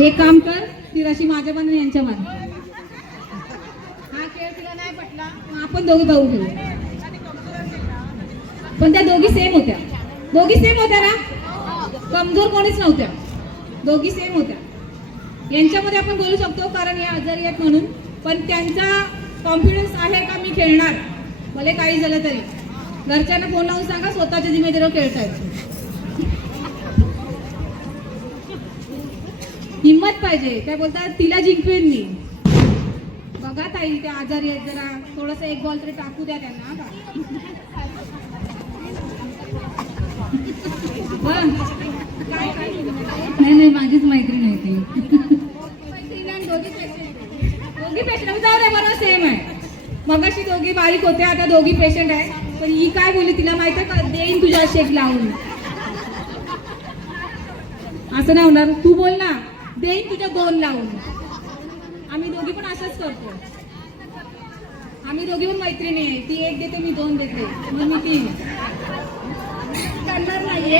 एक काम कर, ती रशी माझ्या मान यांच्या मान. हा खेळ तिला नाही पटला, आपण दोघी भाऊ खेळू. पण त्या दोघी सेम होत्या. दोघी सेम होत्या ना, कमजोर कोणीच नव्हत्या, दोघी सेम होत्या. यांच्यामध्ये आपण बोलू शकतो कारण हे आजारी आहेत म्हणून, पण त्यांचा कॉन्फिडन्स आहे का मी खेळणार भले काही झालं तरी. घरच्यांना फोन लावून सांगा स्वतःच्या जिम्मेदारीवर खेळतायत. हिम्मत पाहिजे. काय बोलतात तिला जिंकवेन मी. बघा ताई त्या आजारी आहेत, जरा थोडस एक बॉल तरी टाकू द्या त्यांना. नाही माझीच मैत्रीण आहे ती. दोघी पेशंट जाऊ द्या, बरोबर सेम आहे. मगाशी दोघी बारीक होत्या, आता दोघी पेशंट आहे. पण ही काय बोलली तिला माहित आहे का, देईन तुझ्या शेक लावून. असं नाही होणार, तू बोल ना, देईन तुझ्या दोन लावून. आम्ही दोघी पण असंच करतो. आम्ही दोघी पण मैत्रिणी आहे. ती एक देते, मी दोन देते, मग मी तीन करणार नाहीये.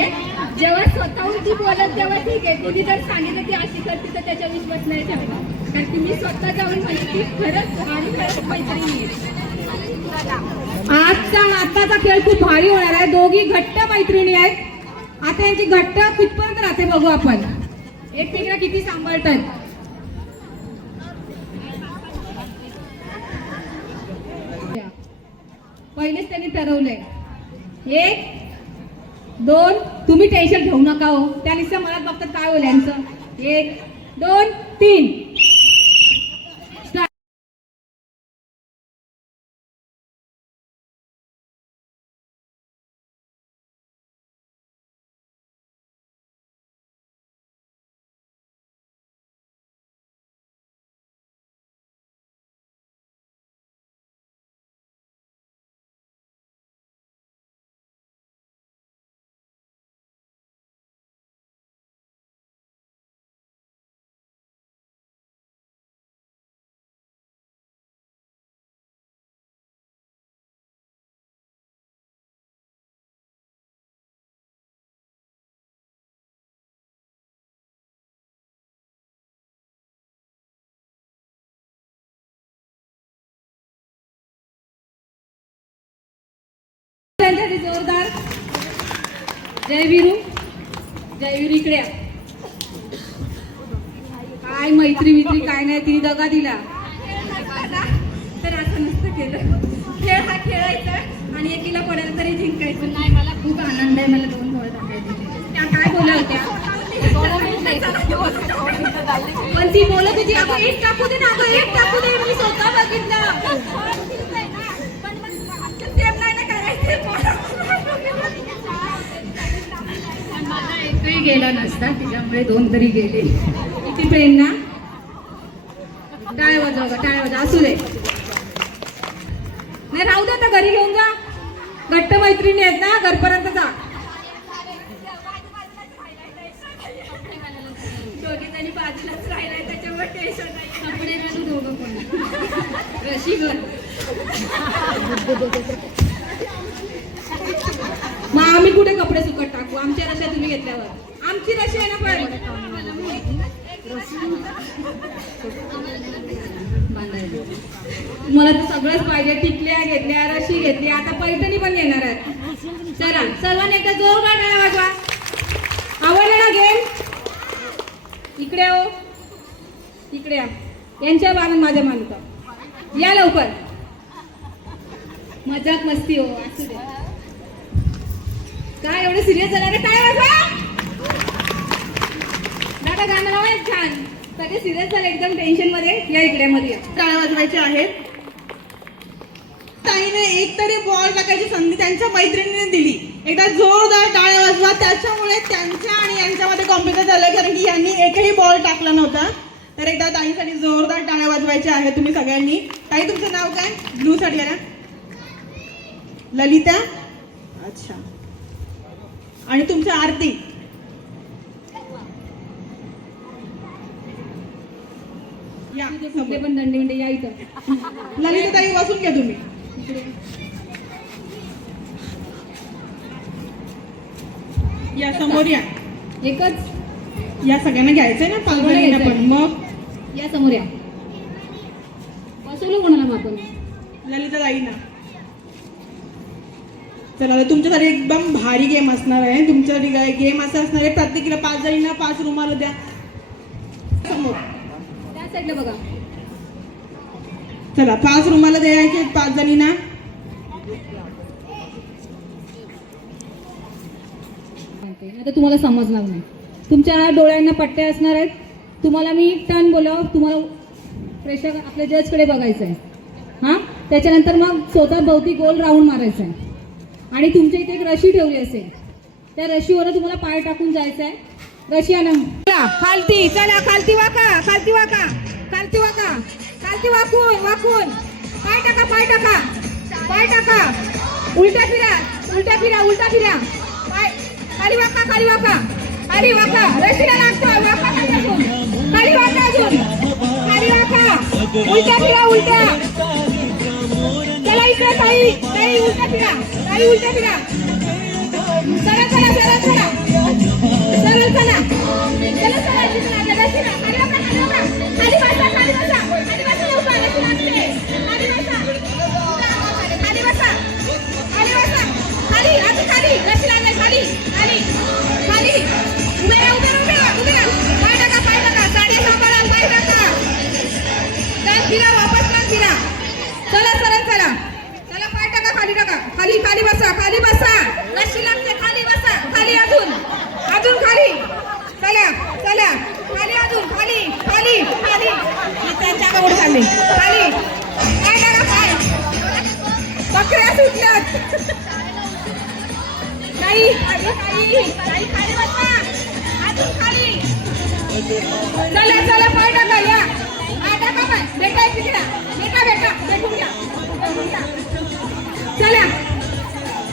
जेव्हा स्वतःहून ती बोलत तेव्हा ठीक आहे. कोणी जर सांगितलं की अशी करते तर त्याच्या विश्वास नाही ठेवला. कारण की मी स्वतः जाऊन म्हणते की खरंच आणि खरंच मैत्रिणी आहे. आजचा आताचा खेळ खूप भारी होणार आहे. दोघी घट्ट मैत्रिणी आहेत. आता यांची घट्ट कितपर्यंत राहते बघू आपण. एकमेकांना किती सांभाळतात. पहिलेच त्यांनी ठरवलंय 1 2. तुम्ही टेन्शन घेऊ नका हो, त्या निश्चय मनात बघतात काय होईल यांचं. 1 2 3. जोरदार जयवीरू. जयवीरू इकडे काय मैत्री मित्री काय नाही, तिने दगा दिला. तर असं नसतं केलं. खेळ हा खेळायचा आणि एकीला पडायला तरी जिंकायचं. नाही, मला खूप आनंद आहे. मला 2 बॉल टाकायचे. त्या काय बोलत होत्या, पण ती बोलत होती अगं एक टाकू दे ना, अगं एक टाकू दे. मी स्वतः बघितलं. एकही गेला नसता, तिच्यामुळे 2 तरी गेले. किती प्रेरणा. टाळ्या वाजवा, टाळ्या वाजवा. असू दे, नाही राहू दे, आता घरी घेऊन जा. घट्ट मैत्रिणी आहेत ना, घरपर्यंत जा. दोघी जणी बाजूलाच राहिलाय, त्याच्यामुळे टेन्शन नाही. कपडे घालू दोघं पण. रशीवर मग आम्ही कुठे कपडे सुकट टाकू. आमच्या रश्या तुम्ही घेतल्यावर. आमची रशी आहे ना पण. मला तर सगळंच पाहिजे. टिकल्या घेतल्या, रशी घेतली, आता पैठणी पण घेणार आहेत. चला सर्वांनी एकदा जोरदार टाळ्या वाजवा. आवडलं ना गेम. इकडे हो, इकडे या. यांच्या मान माझ्या मानता या लवकर. मजाक मस्ती हो, असू दे. काय एवढं सिरियस झालं रे. टाळ्या वाजवा. दादा गाणं लावा एक छान. सगळे सिरियस झाले एकदम टेन्शन मध्ये. या इकडे मध्ये टाळ्या वाजवायचे आहेत. ताईने एक तरी बॉल टाकायची संधी त्यांच्या मैत्रिणीने दिली. एकदा जोरदार टाळ्या वाजवा. त्याच्यामुळे त्यांच्या आणि यांच्यामध्ये कॉम्पिटिशन झालं, कारण की यांनी एकही बॉल टाकला नव्हता. तर एकदा ताईसाठी जोरदार टाळ्या वाजवायच्या आहेत तुम्ही सगळ्यांनी. ताई तुमचं नाव काय. ब्लू साठी आहे ना, ललिता. अच्छा, आणि तुमच्या आरती. या सगळे पण दंडे दंडे या इथं. ललिता ताई बसून घ्या तुम्ही. या समोर या. एकच या सगळ्यांना घ्यायचंय ना 5 जणींना घ्यायचंय. पण. मग या समोर या. बसवलं कोणाला मग आपण? ललिता ताईंना. चला आता तुमच्यासाठी एकदम भारी गेम असणार आहे. तुमच्यासाठी काय गेम असं असणार आहे, प्रत्येकीला 5 जणींना 5 रुमाल द्या. समोर त्या साईडला बघा. चला 5 रुमाल द्यायचे 5 जणींना. आता तुम्हाला समजणार नाही. तुमच्या डोळ्यांना पट्ट्या असणार आहेत. तुम्हाला मी टर्न बोलाव, तुम्हाला प्रेक्षक आपल्या जजकडे बघायचं आहे. हां, त्याच्यानंतर मग स्वतः भोवती गोल राऊंड मारायचं आहे आणि तुमच्या इथे एक रशी ठेवली असेल, त्या रशीवर तुम्हाला पाय टाकून जायचं आहे. रशी आणा खालती. चला खालती वाका, खालती वाका, खालती वाका, खालती वाकून वाकून पाय टाका, पाय टाका, पाय टाका. उलटा फिरा, उलटा फिरा, उलटा फिरा. पाय खाली वाका, खाली वाका, खाली वाका. रशीला लागतो. वाका खाली अजून, खाली वाका अजून, खाली वाका. उलटा फिरा, उलटा. चला इकडे ताई, ताई उलटा फिरा, ताई उलटा फिरा. सरळ चला, सरळ चला, सरळ चला. चला चला, जिथून आलं रशीला. खाली वाका, खाली वाका, खाली बसा, खाली बसा, खाली बसा लवकर. रशी लागते. खाली बसा, खाली बसा, खाली बसा, खाली आता खाली. रशी लागते खाली, खाली, खाली. उभे राहा, उभे राहा, उभे राहा, उभे राहा. पाय टाका, पाय टाका. साड्या सांभाळा, पाय टाका. टर्न फिरा, वापस टर्न फिरा. चला सरळ चला, चला पाय टाका, खाली टाका, खाली, खाली बसा, खाली बसा. रशी लागते, खाली बसा, खाली अजून, अजून खाली. चला चला खाली अजून, खाली, खाली, खाली. त्यांच्या पुढे खाली, खाली. पाय टाका, पाय. बकऱ्या सुटल्यात. नाही खाली, खाली, खाली, खाली बसा, अजून खाली. चला चला पाय टाका. या पाय टाका, पाय बेटा तिकडा, बेटा बेटा भेटून घ्या, भेटून घ्या. चला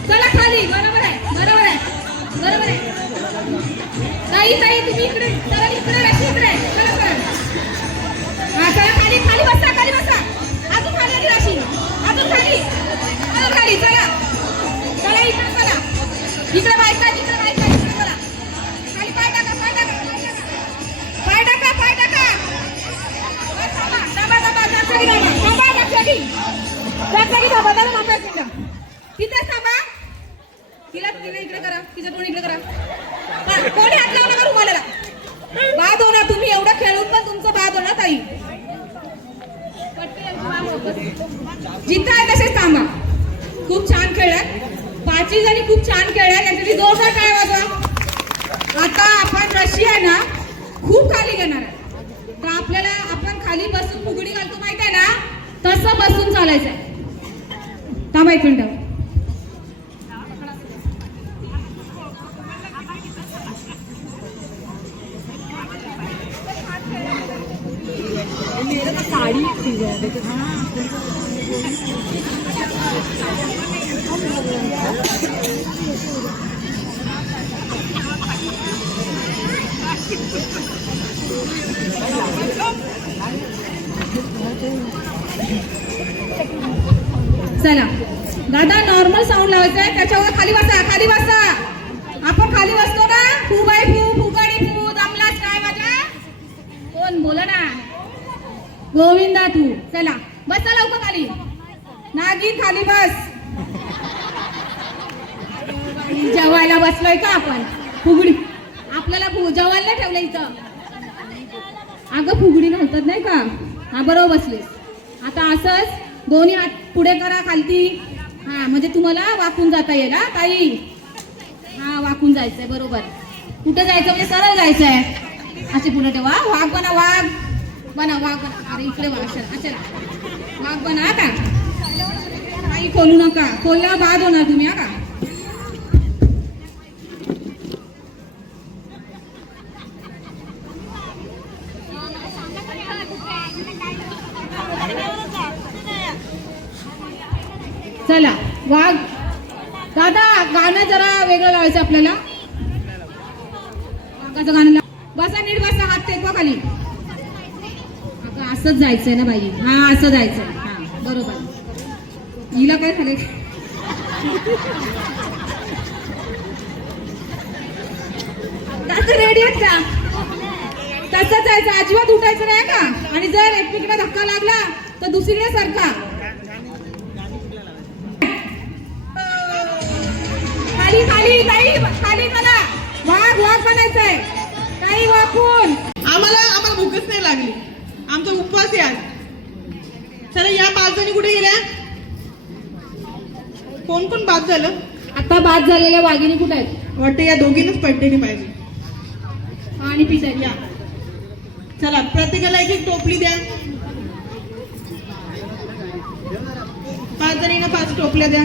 चला खाली. बरोबर आहे, बरोबर आहे, बरोबर आहे. ताई ताई तुम्ही इकडे, चला इकडे, रशी इकडे. चला चला, हा चला खाली, खाली बसा, खाली बसा. अजून खाली आली रशी, अजून खाली, अजून खाली. चला चला इकडे, चला इकडे बायका, इकडे बायका, इकडे चला. खाली पाय टाका, पाय टाका, पाय टाका, पाय टाका, पाय टाका. दाबा दाबा, जागजागी दाबा, दाबा जागजागी, जागजागी दाबा. त्याला थांबा एक मिनिट, तिथेच थांबा. तिला तिला इकडे करा, तिचं तोंड इकडे करा. कोणी हात लावू नका रुमालाला. बाद होणार तुम्ही, एवढं खेळून पण तुमचं बाद होणार ताई. जिथं आहे तसेच थांबा. खूप छान खेळलात, 5 जणी खूप छान खेळल्या. यांच्यासाठी जोरदार टाळ्या वाजवा. आता आपण रशी आहे ना खूप खाली घेणार आहे. तर आपल्याला आपण खाली बसून फुगडी घालतो माहित आहे ना, तसं बसून चालायचं आहे. थांबा एक मिनिट. चला दादा, नॉर्मल साऊंड लावायचा आहे. त्याच्यावर खाली बसा, खाली बसा. आपण खाली बसतो ना, फू बाय फू, फुगाडी फू. दमलाच काय माझ्या? कोण बोला ना, गोविंदा तू. चला बसा लवकर खाली. नागिन खाली बस. जेवायला बसलोय का आपण? फुगडी आपल्याला जेवायला ठेवलं इथं. अगं फुगडी नव्हतात नाही का? हा बरोबर बसलीस. आता असंच दोन्ही हात पुढे करा, खालती. हा म्हणजे तुम्हाला वाकून जाता येईल. हा ताई, हा वाकून जायचंय. बरोबर. कुठं जायचं म्हणजे सरळ जायचंय. असे पुढे ठेवा. वाघ बना, वाघ बना, वाघ बना. अरे इकडे वाघ. अच्छा वाघ बना का? काही खोलू नका, खोलला बाद होणार तुम्ही. हा का? चला वाघ. दादा गाणं जरा वेगळं लावायचं आपल्याला. वाघाचं गाणं बसा, नीट बसा, हात टेकवा खाली. आता असंच जायचंय ना बाई. हा असं जायचंय. हा बरोबर. हिला काय झालंय? रेडी आहेत का? तसंच जायचं, अजिबात उठायचं नाही का. आणि जर एकमेकीला धक्का लागला तर दुसरीकडे सरका. खाली खाली नाही, खाली मला वाघ वाघ बनायचंय, काही वाकून. आम्हाला भूकच नाही लागली, आमचा उपवास आहे आज. चला या 5 जणी कुठे गेल्या? कोण कोण बाद झालं? आता बाद झालेल्या वाघिणी कुठे आहेत? वाटतं या दोघींनाच पडलेली पाहिजे. आणि पिसाची. या चला प्रत्येकाला एक एक टोपली द्या. 5 जणींना 5 टोपल्या द्या.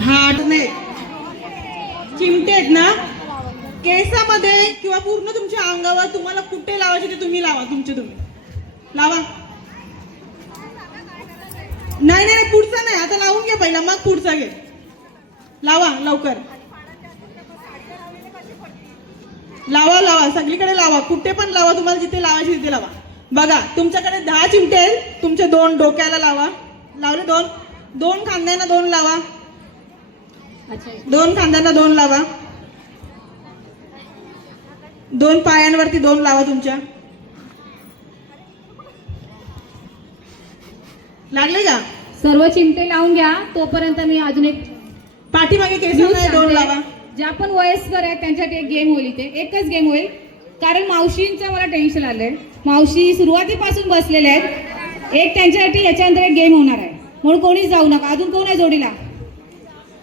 हा 8 नाही, चिमटे आहेत ना, केसामध्ये किंवा पूर्ण तुमच्या अंगावर तुम्हाला कुठे लावायचे ते तुम्ही लावा. तुम्ही लावा. नाही नाही पुढचा नाही, आता लावून घ्या पहिला, मग पुढचा घे. लावा लवकर, लावा सगळीकडे लावा, कुठे पण लावा, तुम्हाला जिथे लावायचे तिथे लावा. बघा तुमच्याकडे 10 चिमटे आहेत, तुमचे 2 डोक्याला लावा. लावले 2 खांद्यांना 2 लावा. 2 खांद्यांना 2 लावा. 2 पायांवरती 2 लावा तुमच्या. लागले का? सर्व चिमटे लावून घ्या. तोपर्यंत मी अजून एक पाठीमागे केसांना 2 लावा. ज्या पण वयस्कर आहेत त्यांच्यासाठी एक गेम होईल. इथे एकच गेम होईल, कारण मावशींचं मला टेन्शन आलंय. मावशी सुरुवातीपासून बसलेल्या आहेत. एक त्यांच्यासाठी याच्यानंतर एक गेम होणार आहे, म्हणून कोणीच जाऊ नका. अजून कोण आहे जोडीला?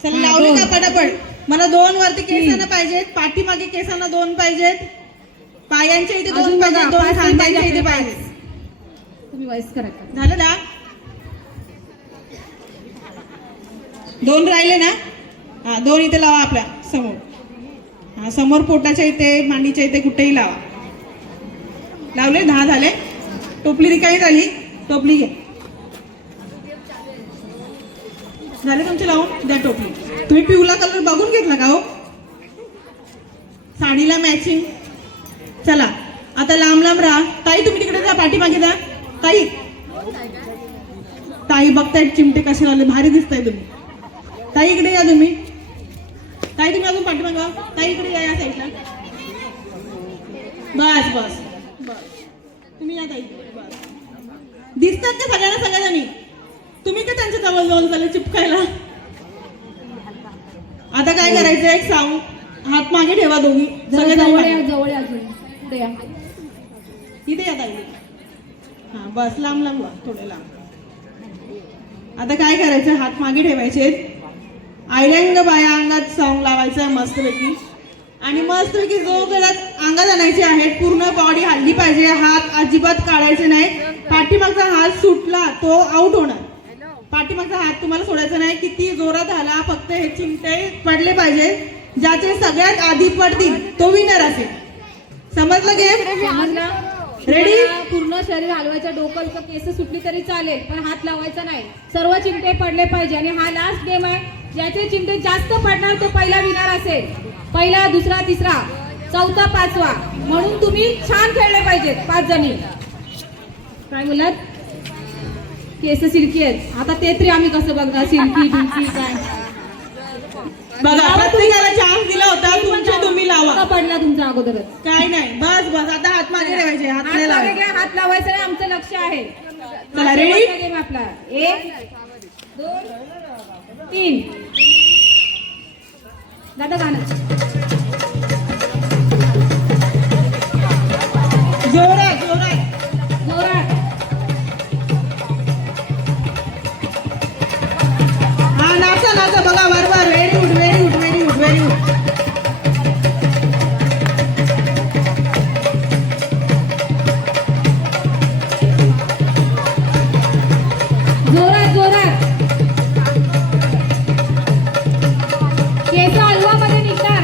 चला लावले का पटापट? मला 2 वरती केसांना पाहिजेत, पाठीमागे केसांना 2 पाहिजेत, पायांच्या इथे 2 पाहिजेत, 2 खांद्यांच्या इथे पाहिजेत. तुम्ही वयस्कर आहेत. झालं ना? 2 राहिले ना? हा 2 इथे लावा आपल्या समोर. हा समोर पोटाच्या इथे, मांडीच्या इथे कुठेही लावा. लावले? 10 झाले. टोपली रिकामी झाली, टोपली घे. झाले तुमचे लावून? द्या टोपली. तुम्ही पिवळा कलर बघून घेतला का हो? साडीला मॅचिंग. चला आता लांब लांब राहा. ताई तुम्ही तिकडे जा, पाठीमागे जा. ताई बघतायत चिमटे कसे लावले, भारी दिसताय तुम्ही. ताई इकडे या तुम्ही. ताई तुम्ही अजून पाठीमागे वा. ताई इकडे या साईडला. बस तुम्ही या ताई. बस दिसतात का सगळ्यांना? सगळ्यांनी तुम्ही का त्यांच्या जवळ जवळ झाले चिपकायला? आता काय करायचं? एक साऊंड, हात मागे ठेवा दोघी. सगळे जवळ अजून पुढे या. इथे या ताई. हा बस लांब लांब वा, थोडे लांब. आता काय करायचं? हात मागे ठेवायचे. आयरंग बाया अंगात सॉंग लावायचं आहे मस्तपैकी. आणि मस्तपैकी जोरात अंगात आणायचे आहेत. पूर्ण बॉडी हल्ली पाहिजे. हात अजिबात काढायचे नाही. पाठीमागचा हात सुटला तो आउट होणार. पाठीमागचा हात तुम्हाला सोडायचा नाही. किती जोरात आला, फक्त हे चिमटे पडले पाहिजे. ज्याचे सगळ्यात आधी पडतील तो विनर असेल. समजलं गेम? रेडी? पूर्ण शरीर हलवायचं. डोकं केस सुटली तरी चालेल, पण हात लावायचा नाही. सर्व चिमटे पडले पाहिजे. आणि हा लास्ट गेम आहे. ज्याचे चिमटे जास्त पडणार तो पहिला विनर असेल. पहिला, दुसरा, तिसरा, चौथा, 5वा. म्हणून तुम्ही छान खेळले पाहिजेत 5 जणी. काय बोलात? केस सिल्की आहेत. आता ते तरी आम्ही कसं बघणार? सिल्की बिल्की काय? बघा प्रत्येकाला चान्स दिला होता. तुमचे तुम्ही लावा. पडला तुमचा अगोदरच. काय नाही. बस आता हात मागे ठेवायचे. हात नाही लावायचे. हात लावायचं नाही. आमचं लक्ष आहे. चला रेडी? गेम आपला 1 2 3. दादा गाणं जोरात. हा नाचा बघा बरोबर. Very good. जोरात. केस हलवा मध्ये निघणार.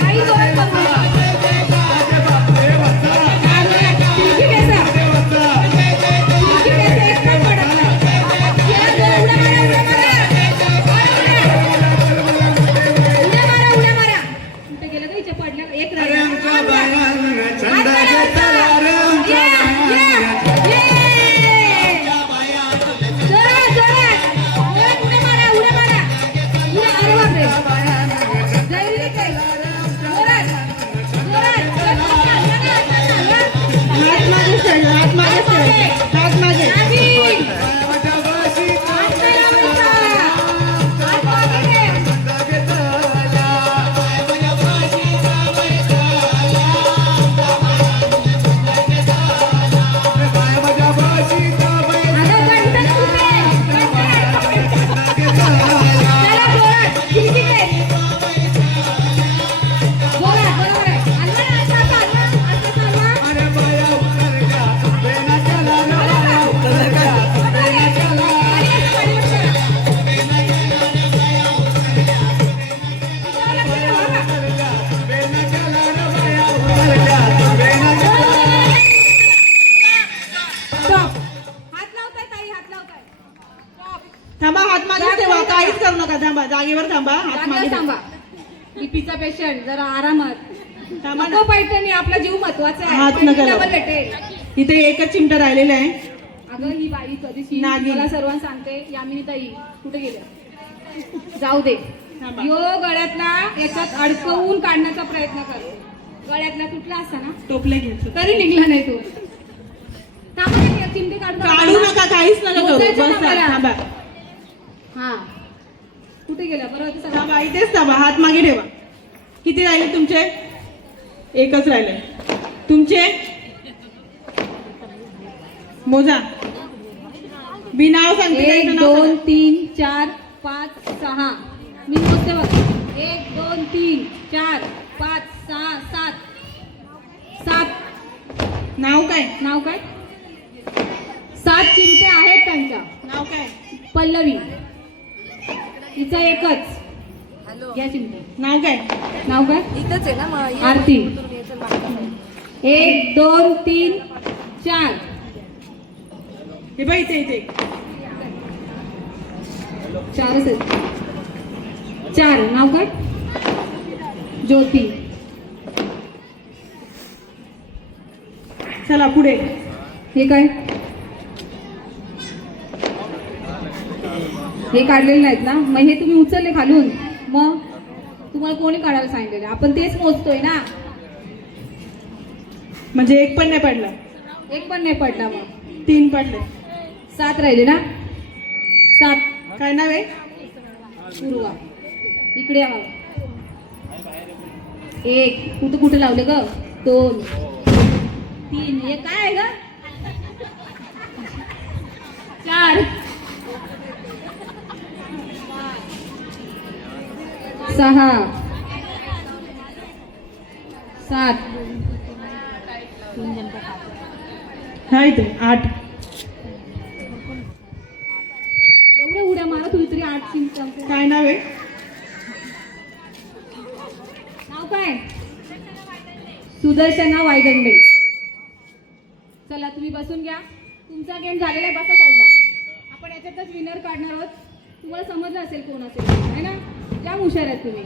काही जोरात करू नका. खिडकी केसा. खिडकी केसा एक पण पडत नाही. या, जोर, उड्या मारा, उड्या मारा. उड्या मारा. कुठे गेलं का? हिच्या पडल्या का? एक राहिला. हात मारा, हात मारा. या, या, ये. जोरात, जोरात. जोरात उड्या मारा, उड्या मारा. उड्या, अरे बापरे. जैविक आहे. जोरात, जोरात. हात मागे सर, हात मागे सर, हात मागे. नाही. हात नाही लावायचा. हात मागे घे. अगं, गणपत कुठे? चला, जोरात. खिडकी घे. जोरात, बरोबर आहे. हलवा ना, असं, असं हलवा. असं हलवा. थांबा, हात मागे ठेवा, काहीच करू नका. थांबा, जागेवर थांबा, हात मागे ठेवा. थांबा. बीपीचा पेशंट जरा आरामात. थांबा ना. नको पैठणी, आपला जीव महत्वाचा आहे. हात पैठणी नका लावू. डबल भेटेल. इथे एकच चिमटा राहिलेला आहे. अगं, ही बाई कधीची नागिन. मला सर्वांना सांगते, यामिनी ताई कुठे गेल्या? जाऊ दे. थांबा. यो गळ्यातला याच्यात अडकवून काढण्याचा प्रयत्न कर. गळ्यातला कुठला असता ना टोपले घ्यायचं. तरी निघला नाही तो. थांबा ना, चिमटे काढू नका, काहीच नका करू. मोजायचं बस ना मला. थांबा, हा, कुठे गेला? बरोबर ते सगळं. थांबा, इथेच थांबा, हात मागे ठेवा. किती राहिले तुमचे? एकच राहिले. तुमचे मोजा. बिनाव सांगते, 1 त्यांचं नाव 2 सांगा. 3 4 5 6. मी मोजते बघ. 1 2 3 4 5 6 7. नाव काय? नाव काय? 7 चिमटे आहेत त्यांच्या. नाव काय? पल्लवी. तिचं एकच. घ्या चिमटे. नाव काय? नाव काय? इथंच आहे ना मग आरती. 1 2 3 4. हे बाई, इथे इथे. 4च आहेत. 4. नाव काय? ज्योती. चला पुढे. हे काय? हे काढलेले नाहीत ना? मग हे तुम्ही उचलले खालून. मग तुम्हाला कोणी काढायला सांगितलेलं? आपण तेच मोजतोय ना. म्हणजे एक पण नाही पडला, एक पण नाही पडला. मग 3 पडले. 7 राहिले ना? 7. काय नाव आहे? पूर्वा. इकडे या बाबा. 1. कुठं कुठं लावले ग? 2 3. हे काय आहे ग? 4 6 7. हा, इथे 8. एवढ्या उड्या मारा तुम्ही तरी 8 चिमटे. काय नाव आहे? नाव काय? सुदर्शना वायदंडे. चला, तुम्ही बसून घ्या. तुमचा गेम झालेला आहे. बसा साईडला. आपण याच्यातच विनर काढणार आहोत. तुम्हाला समजलं असेल कोण असेल, है ना? जाम हुशार आहेत तुम्ही.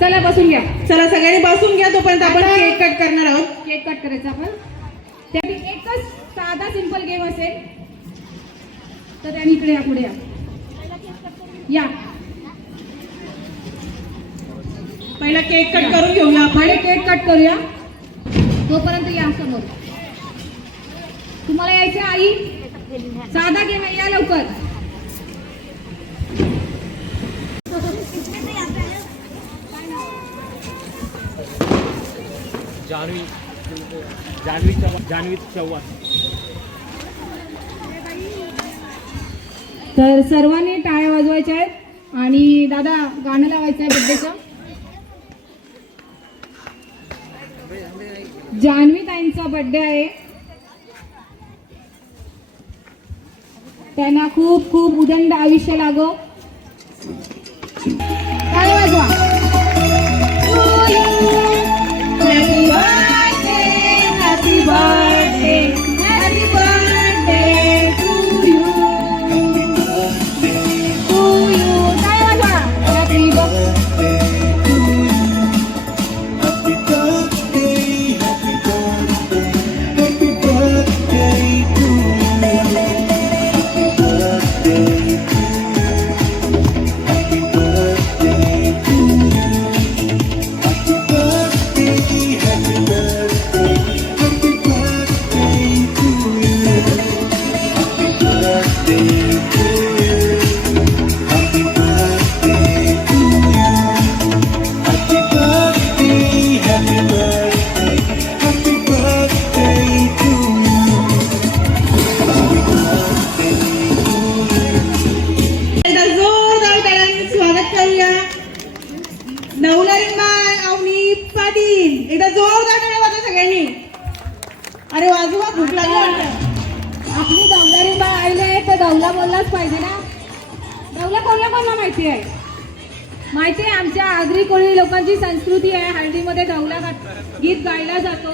चला, बसून घ्या. चला, सगळ्यांनी बसून घ्या. तोपर्यंत आपण केक कट करणार आहोत. केक कट करायचा आपण. त्यासाठी एकच साधा सिंपल गेम असेल. तर त्यांनी इकडे या, पुढे या. या, पहिला केक कट करून घेऊया आपण. पहिले केक कट करूया. तोपर्यंत या समोर. तुम्हाला यायचं आई? साधा गेम आहे, या लवकर. जान्हवी चव्हाण. तर सर्वांनी टाळ्या वाजवायच्या आहेत आणि दादा गाणं लावायचं आहे बड्डेचं. जान्हवी ताईंचा बड्डे आहे. त्यांना खूप खूप उदंड आयुष्य लागो. टाळ्या वाजवा. अरे वाजवा, भूक लागली वाटतं. आपली दौलारी बाळ आईले तर दौला बोललाच पाहिजे ना. दौला कोणाला माहिती आहे? माहिती आहे, आमच्या आगरी कोळी लोकांची संस्कृती आहे. हळदीमध्ये दौला गीत गायला जातो.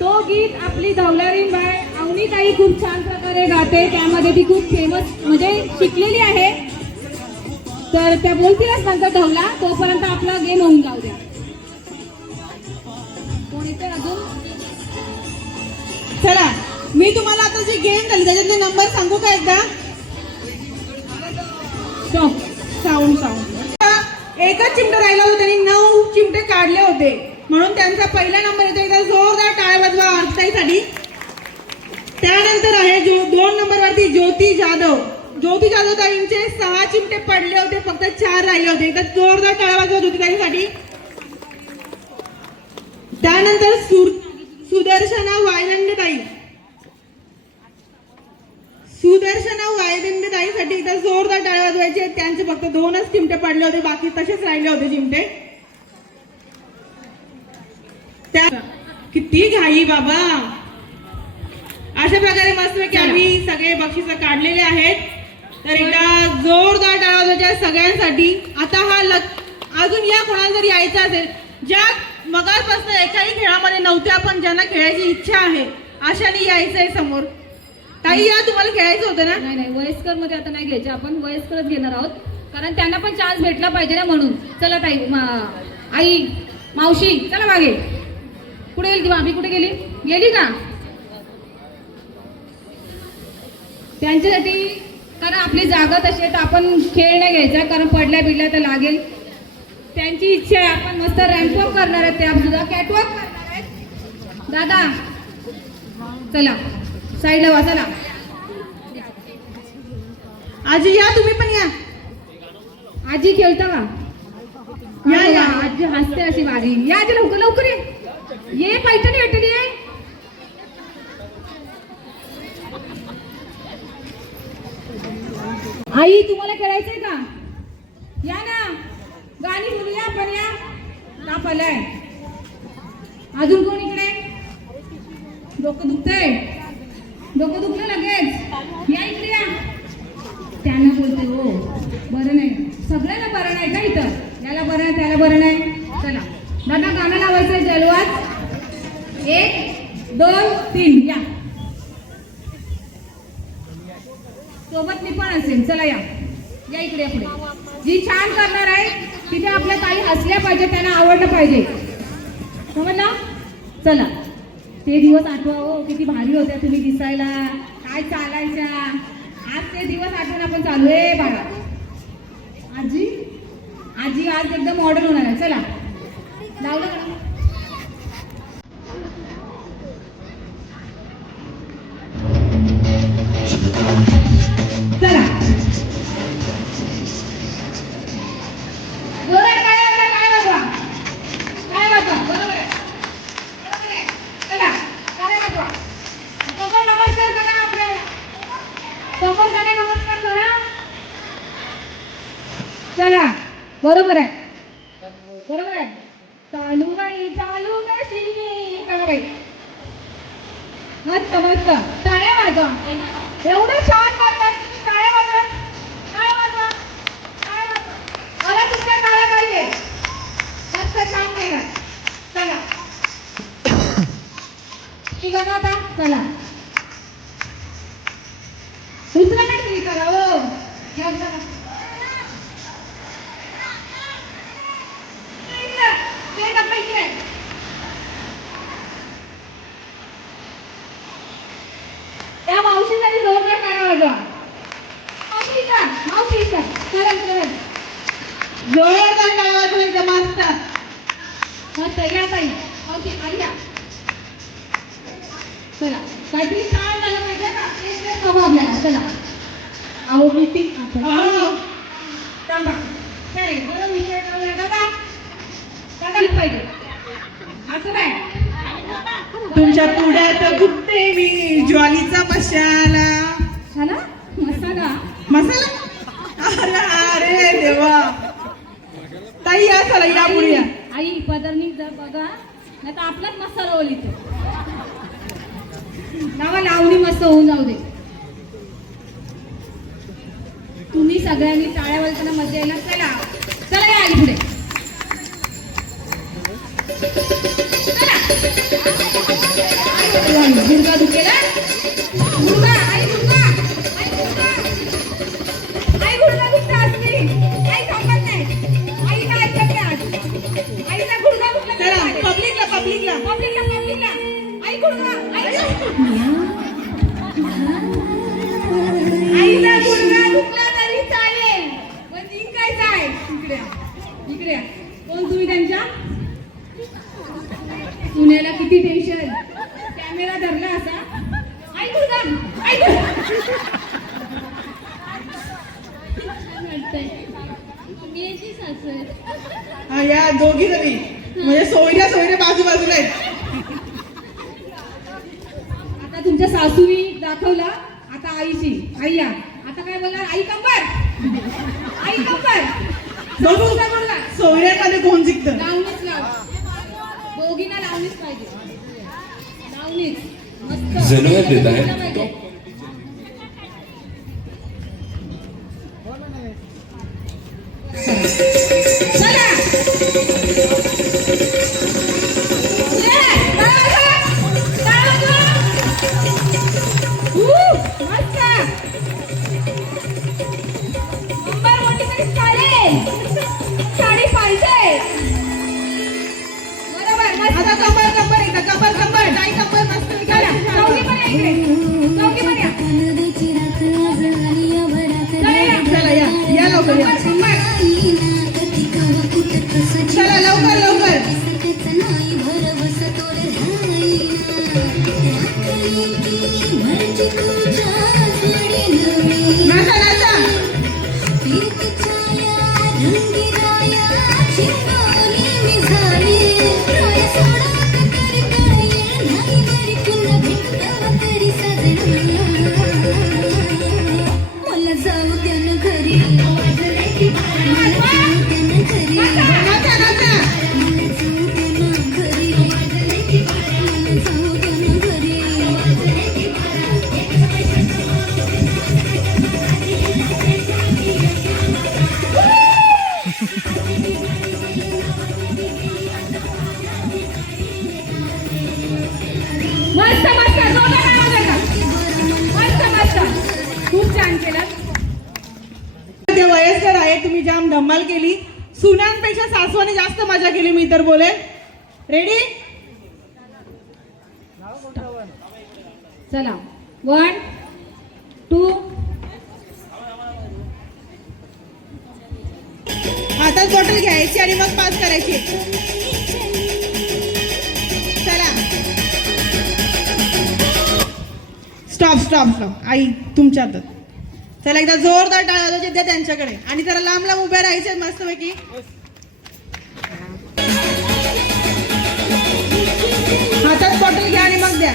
तो गीत आपली दौलारी बाळ अवनी ताई खूप छान प्रकारे गाते. त्यामध्ये ती खूप फेमस म्हणजे शिकलेली आहे. तर त्या बोलतीलच नंतर दौला. तोपर्यंत आपला गेम होऊन जाऊ द्या. कोण येते अजून? चला, मी तुम्हाला आता जी गेम झाली त्याच्यातले नंबर सांगू का एकदा? साऊंड. एकच चिमटे राहिला होता, त्यांनी 9 चिमटे काढले होते, म्हणून त्यांचा पहिला नंबर येतो. एकदा जोरदार टाळ्या वाजवा आरतीसाठी. त्यानंतर आहे 2 नंबरवरती ज्योती जाधव. ज्योती जाधव ताईंचे 6 चिमटे पडले होते, फक्त 4 राहिले होते. एकदा जोरदार टाळ्या वाजवा ज्योती ताईंसाठी. त्यानंतर सुदर्शना वायदंडे ताई. सुदर्शना वायदंडे ताईसाठी एकदा जोरदार टाळ्या वाजवायचे. त्यांचे फक्त 2च चिमटे पडले होते, बाकी तसेच राहिले होते चिमटे. त्या किती घाई बाबा. अशा प्रकारे मस्तपैकी आम्ही सगळे बक्षीस काढलेले आहेत. तर एकदा जोरदार टाळ्या वाजवायच्या सगळ्यांसाठी. आता अजून या कोणाला जर यायचं असेल, ज्या मगापासून एकाही खेळामध्ये नव्हत्या पण ज्यांना खेळायची इच्छा आहे, अशाने यायचंय समोर. ताई या, तुम्हाला खेळायचं होतं ना? नाही, वयस्कर मध्ये आता नाही घ्यायचे आपण, वयस्करच घेणार आहोत, कारण त्यांना पण चान्स भेटला पाहिजे ना. म्हणून चला ताई, आई, मावशी, चला मागे. कुठे गेली ती भाभी? कुठे गेली का? त्यांच्यासाठी, कारण आपली जागा तशी आहे तर आपण खेळ नाही घ्यायचा, कारण पडल्या तर लागेल. त्यांची इच्छा आहे, आपण मस्त रॅम्पवॉक करणार आहेत, त्या सुद्धा कॅटवॉक करणार आहेत. दादा चला साईडला वा. चला आजी या, तुम्ही पण या. आजी खेळता का? या. आजी हसते अशी वारी. या आजी, लवकर ये. पैठणी भेटली आहे. आई तुम्हाला खेळायचंय का? या ना, गाणी बोलूया आपण. या का पलाय? अजून कोण इकडे? डोकं दुखलं लगेच. या इकडे या. त्यांना बोलते हो बरं नाही, सगळ्याला बरं नाही का इथं? याला बरं नाही, त्याला बरं नाही. चला दादा, गाणं लावायचंय जलवात. 1 2 3 या. सोबत मी पण असेल. चला या इकडे. पुढे जी छान करणार आहे तिथे आपल्या ताई हसल्या पाहिजे, त्यांना आवडलं पाहिजे, समजलं? चला, ते दिवस आठवा हो, किती भारी होत्या तुम्ही दिसायला, काय चालायच्या. आज ते दिवस आठवून आपण चालू आहे बाळा. आजी आज एकदम मॉडर्न होणार आहे. चला लावलं का? चला चला, बरोबर आहे. चालू कशी मस्त टाळ्या वाजवा. एवढं छान करतात, टाळ्या वाजवा. मला तुमच्या टाळ्या पाहिजे. मस्त छान केलं. चला ठीक आहे ना. आता चला दुसरं नाही करा हो. त्या मावशीसाठी जोरदार टाळ्या वाजवा. मावशी जोरदार टाळ्या वाजवायच्या. मस्त या ताई. मावशी आई या. चला काहीतरी छान झालं पाहिजे का? आपल्याला चला. अहो मीटिंग बरं विषय दादा पाहिजे असं नाही. तुमच्या पुढ्यात गुप्ते मी ज्वालीचा मशाला. झाला मसाला. अरे देवा. ताई या, चला या पुढे या. आई पदरनी जर बघा, नाही तर आपलाच मसाला ओलीत. लावा लावणी मस्त होऊन जाऊ दे. तुम्ही सगळ्यांनी टाळ्या वाजताना मजा येणार. चला चला या आली पुढे. चला गुडगा दुखेला. गुडगा आई गुडगा आई गुडगा आई गुडगा दुखता असली आई थांबत नाही. आई काय करते आज. आईचा गुडगा दुखला. चला पब्लिकला पब्लिकला पब्लिकला पब्लिकला आई गुडगा आईचा गुडगा दुखला तरी चालेल पण जिंकायचं आहे. इकडे इकडे कोण तुम्ही त्यांच्या. पुण्याला किती टेन्शन. कॅमेरा धरला असा. आई गुडगा आई हा या दोघी जणी म्हणजे सोयऱ्या बाजूबाजूला आहेत. आता तुमच्या सासूनी दाखवला. आता आईची आई या. आता काय बोलणार. आई कंबर आई कंबर. बघू सोयऱ्यांमध्ये कोण जिंकतं. लावणीच लाव. दोघींना लावणीच पाहिजे. लावणीच मस्त जरूरत देत आहे. पाहिजे. चला मस्त. कंबर मोठी तरी चालेल. साडी पाहिजे. बरोबर मस्त. आता कंबर एकदा कंबर नाही कंबर मस्त चला चौघी पण या इकडे. चौघी पण या. चला या लवकर या. चला लवकर नाचा मस्त मस्त जोरदार आवाज आहे. मस्त मस्त खूप छान केलं. ते वयस्कर आहे. तुम्ही जाम धमाल केली. सुनांपेक्षा सासवाने जास्त मजा केली मी तर बोले. रेडी. चला 1 2 हातात बॉटल घ्यायची आणि मग पास करायची. चला स्टॉप आई तुमच्या हातात. चला एकदा जोरदार टाळ्या वाजवायचे द्या त्यांच्याकडे आणि जरा लांब उभ्या राहायचे मस्तपैकी. हातात बॉटल घ्या आणि मग द्या.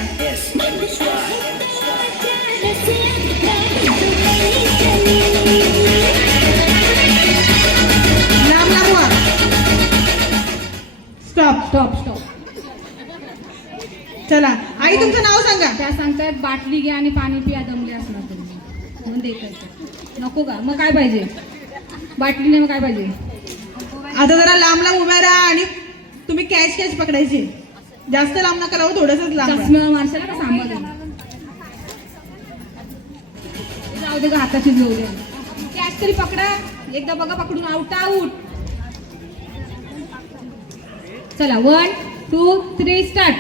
लांब व्हा. स्टॉप. चला आई तुमचं नाव सांगा. त्या सांगतायत बाटली घ्या आणि पाणी पिया. दमले असणार तुम्ही म्हणून देतात. नको का मग काय पाहिजे. बाटलीने मग काय पाहिजे. आता जरा लांब उभ्या राहा आणि तुम्ही कॅच पकडायची. जास्त लांब नका राहू. थोडंसंच लांब राहा. चष्म्यावर माणसाला का सांभाळ. जाऊ दे का हाताची जाऊ दे. कॅच तरी पकडा. एकदा बघा पकडून आउट. चला 1 2 3 स्टार्ट.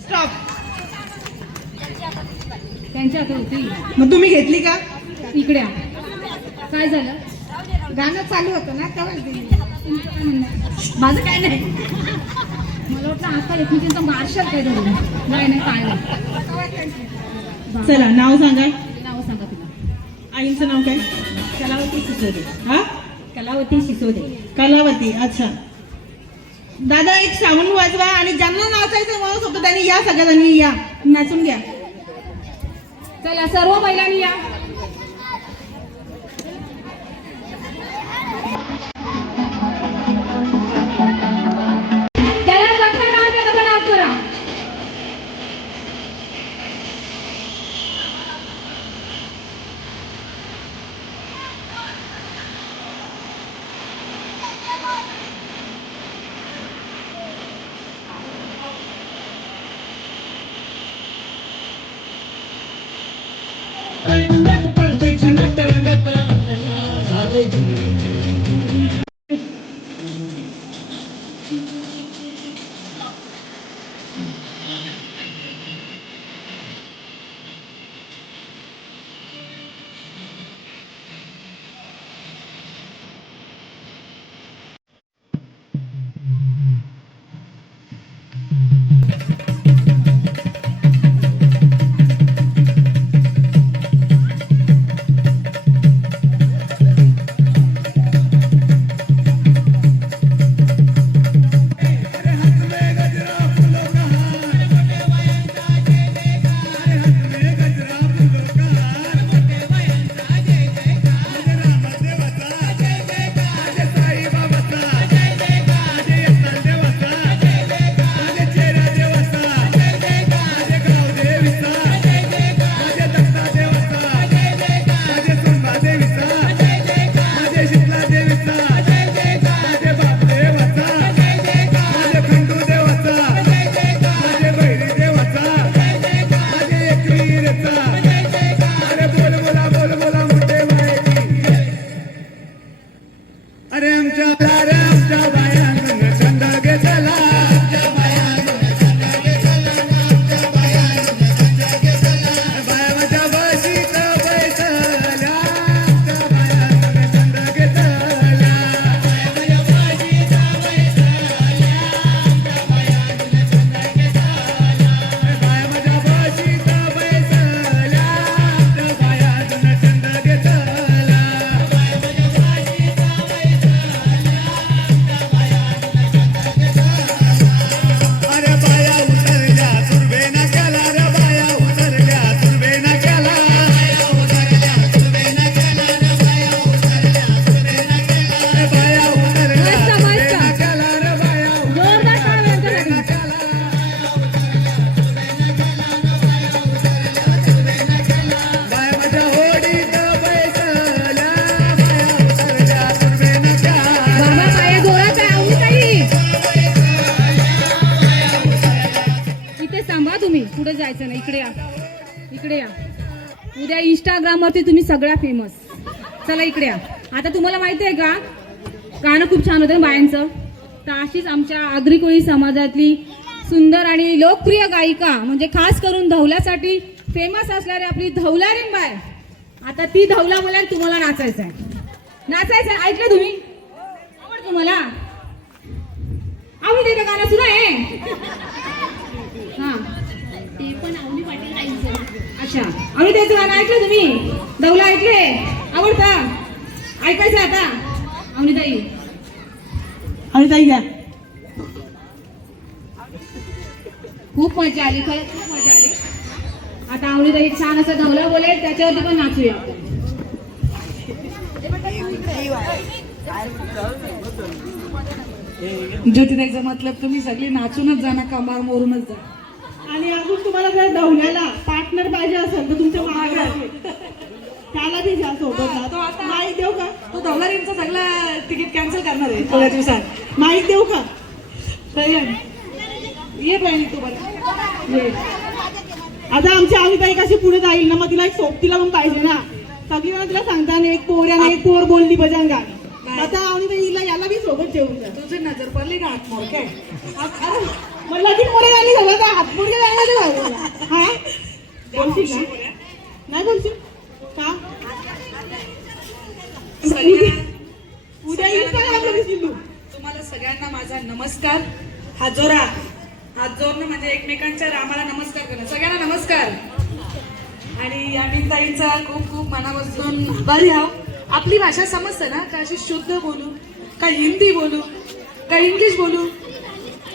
स्टॉप. त्यांच्या हातात होती. मग तुम्ही घेतली का. इकडे आ. काय झालं. गाणं चालू होतं ना तेव्हा दिली. माझं काय नाही. मला वाटलं आता एकमेकींचा मार्शल काय धरून. नाही काय नाही. चला नाव सांगा. नाव सांगा तुला. आईचं नाव काय. कलावती सिसोदे. हा कलावती सिसोदे. कलावती. अच्छा दादा एक साऊंड वाजवा आणि ज्यांना नाचायचं माणूस होतं त्यांनी या, सगळ्यांनी या, नाचून घ्या. चला सर्व महिलांनी या. त्याला चक्कर मारते तसं नाच करा. पुढे जायचं नाही, इकडे या, इकडे या. उद्या इंस्टाग्रामवरती तुम्ही सगळ्या फेमस. चला इकडे या. आता तुम्हाला माहिती आहे का, गाणं खूप छान होतं बायांचं. तर अशीच आमच्या आगरी कोळी समाजातली सुंदर आणि लोकप्रिय गायिका, म्हणजे खास करून धवल्यासाठी फेमस असणारी आपली धवलारीण बाय. आता ती धवला बोला, तुम्हाला नाचायचं आहे. नाचायचं आहे, ऐकलं तुम्ही? आवड तुम्हाला? आवडते का गाणं सुद्धा आहे? हा, ते पण आवडी पाटील ऐकलं. अच्छा, आवडीचं गाणं ऐकलं तुम्ही? धवला ऐकले? आवडतं? ऐकायचं आता अवनीताई. अवनीताई घ्या. खूप मजा आली, खरंच खूप मजा आली. आता अवनीताई छान असं धवला बोलेल, त्याच्यावरती पण नाचूया. ज्योतिताईचं मतलब तुम्ही सगळी नाचूनच जा ना, कमार मोरूनच जा. आणि अजून तुम्हाला जर धावण्याला पार्टनर पाहिजे असेल तर तुमच्या महागात त्याला बी घ्या सोबत. तो आता माहीत देऊ का? तो धवलारींचा सगळा तिकीट कॅन्सल करणार आहे थोड्या दिवसात. माहीत देऊ का? ये बहिणी तू बरं ये. आता आमची अवनीताई कशी पुढे जाईल ना, मग तिला एक सोबतीला पण पाहिजे ना. सगळी मला तिला सांगता एक पोऱ्याने एक पोर बोलली बजांगा. आता अवनीताईला याला बी सोबत ठेवून जा. तुझी नजर पडली का हात मोर काय? मग लगीन मोरे गाणी झालं तर हातमुडके जायला. हा बोलशील ना? नाही बोलशील का? उद्या इंस्टाग्रामला दिसशील तू. तुम्हाला सगळ्यांना माझा नमस्कार. हात जोरा, हात जोडणं म्हणजे एकमेकांच्या रामाला नमस्कार करणं. सगळ्यांना नमस्कार. आणि आम्ही ताईंचा खूप खूप मनापासून आभारी आहोत. आपली भाषा समजते ना, का अशी शुद्ध बोलू, का हिंदी बोलू, का इंग्लिश बोलू,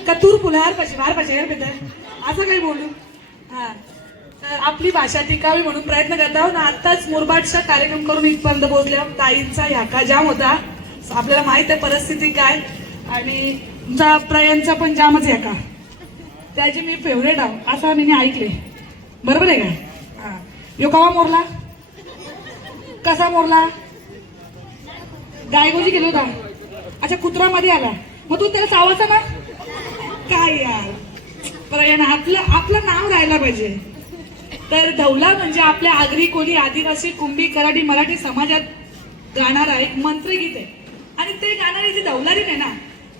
का तूर फुलार पाहिजे बाहेर पाहिजे यार बेटा असं काही बोलू हा तर आपली भाषा टिकावी म्हणून प्रयत्न करत आहोत ना. आत्ताच मुरबाडचा कार्यक्रम करून इथपर्यंत पोहोचले आहोत. ताईंचा ह्याका जाम होता, आपल्याला माहित आहे परिस्थिती काय, आणि तुमचा प्रयांचा पण जामच ह्याका, त्याची मी फेवरेट आहो असं मी ऐकले. बरोबर आहे का? हा यो कवा मोरला, कसा मोरला, गायगोजी गेलो होता. अच्छा कुत्र्यामध्ये आला, मग तू त्याला चावायचा ना काय यार. प्रयाण आपलं नाव राहायला पाहिजे. तर धौला म्हणजे आपल्या आगरी कोळी आदिवासी कुंभी कराडी मराठी समाजात गाणारा एक मंत्रगीत आहे. आणि ते गाणारी जी धौलारीण आहे ना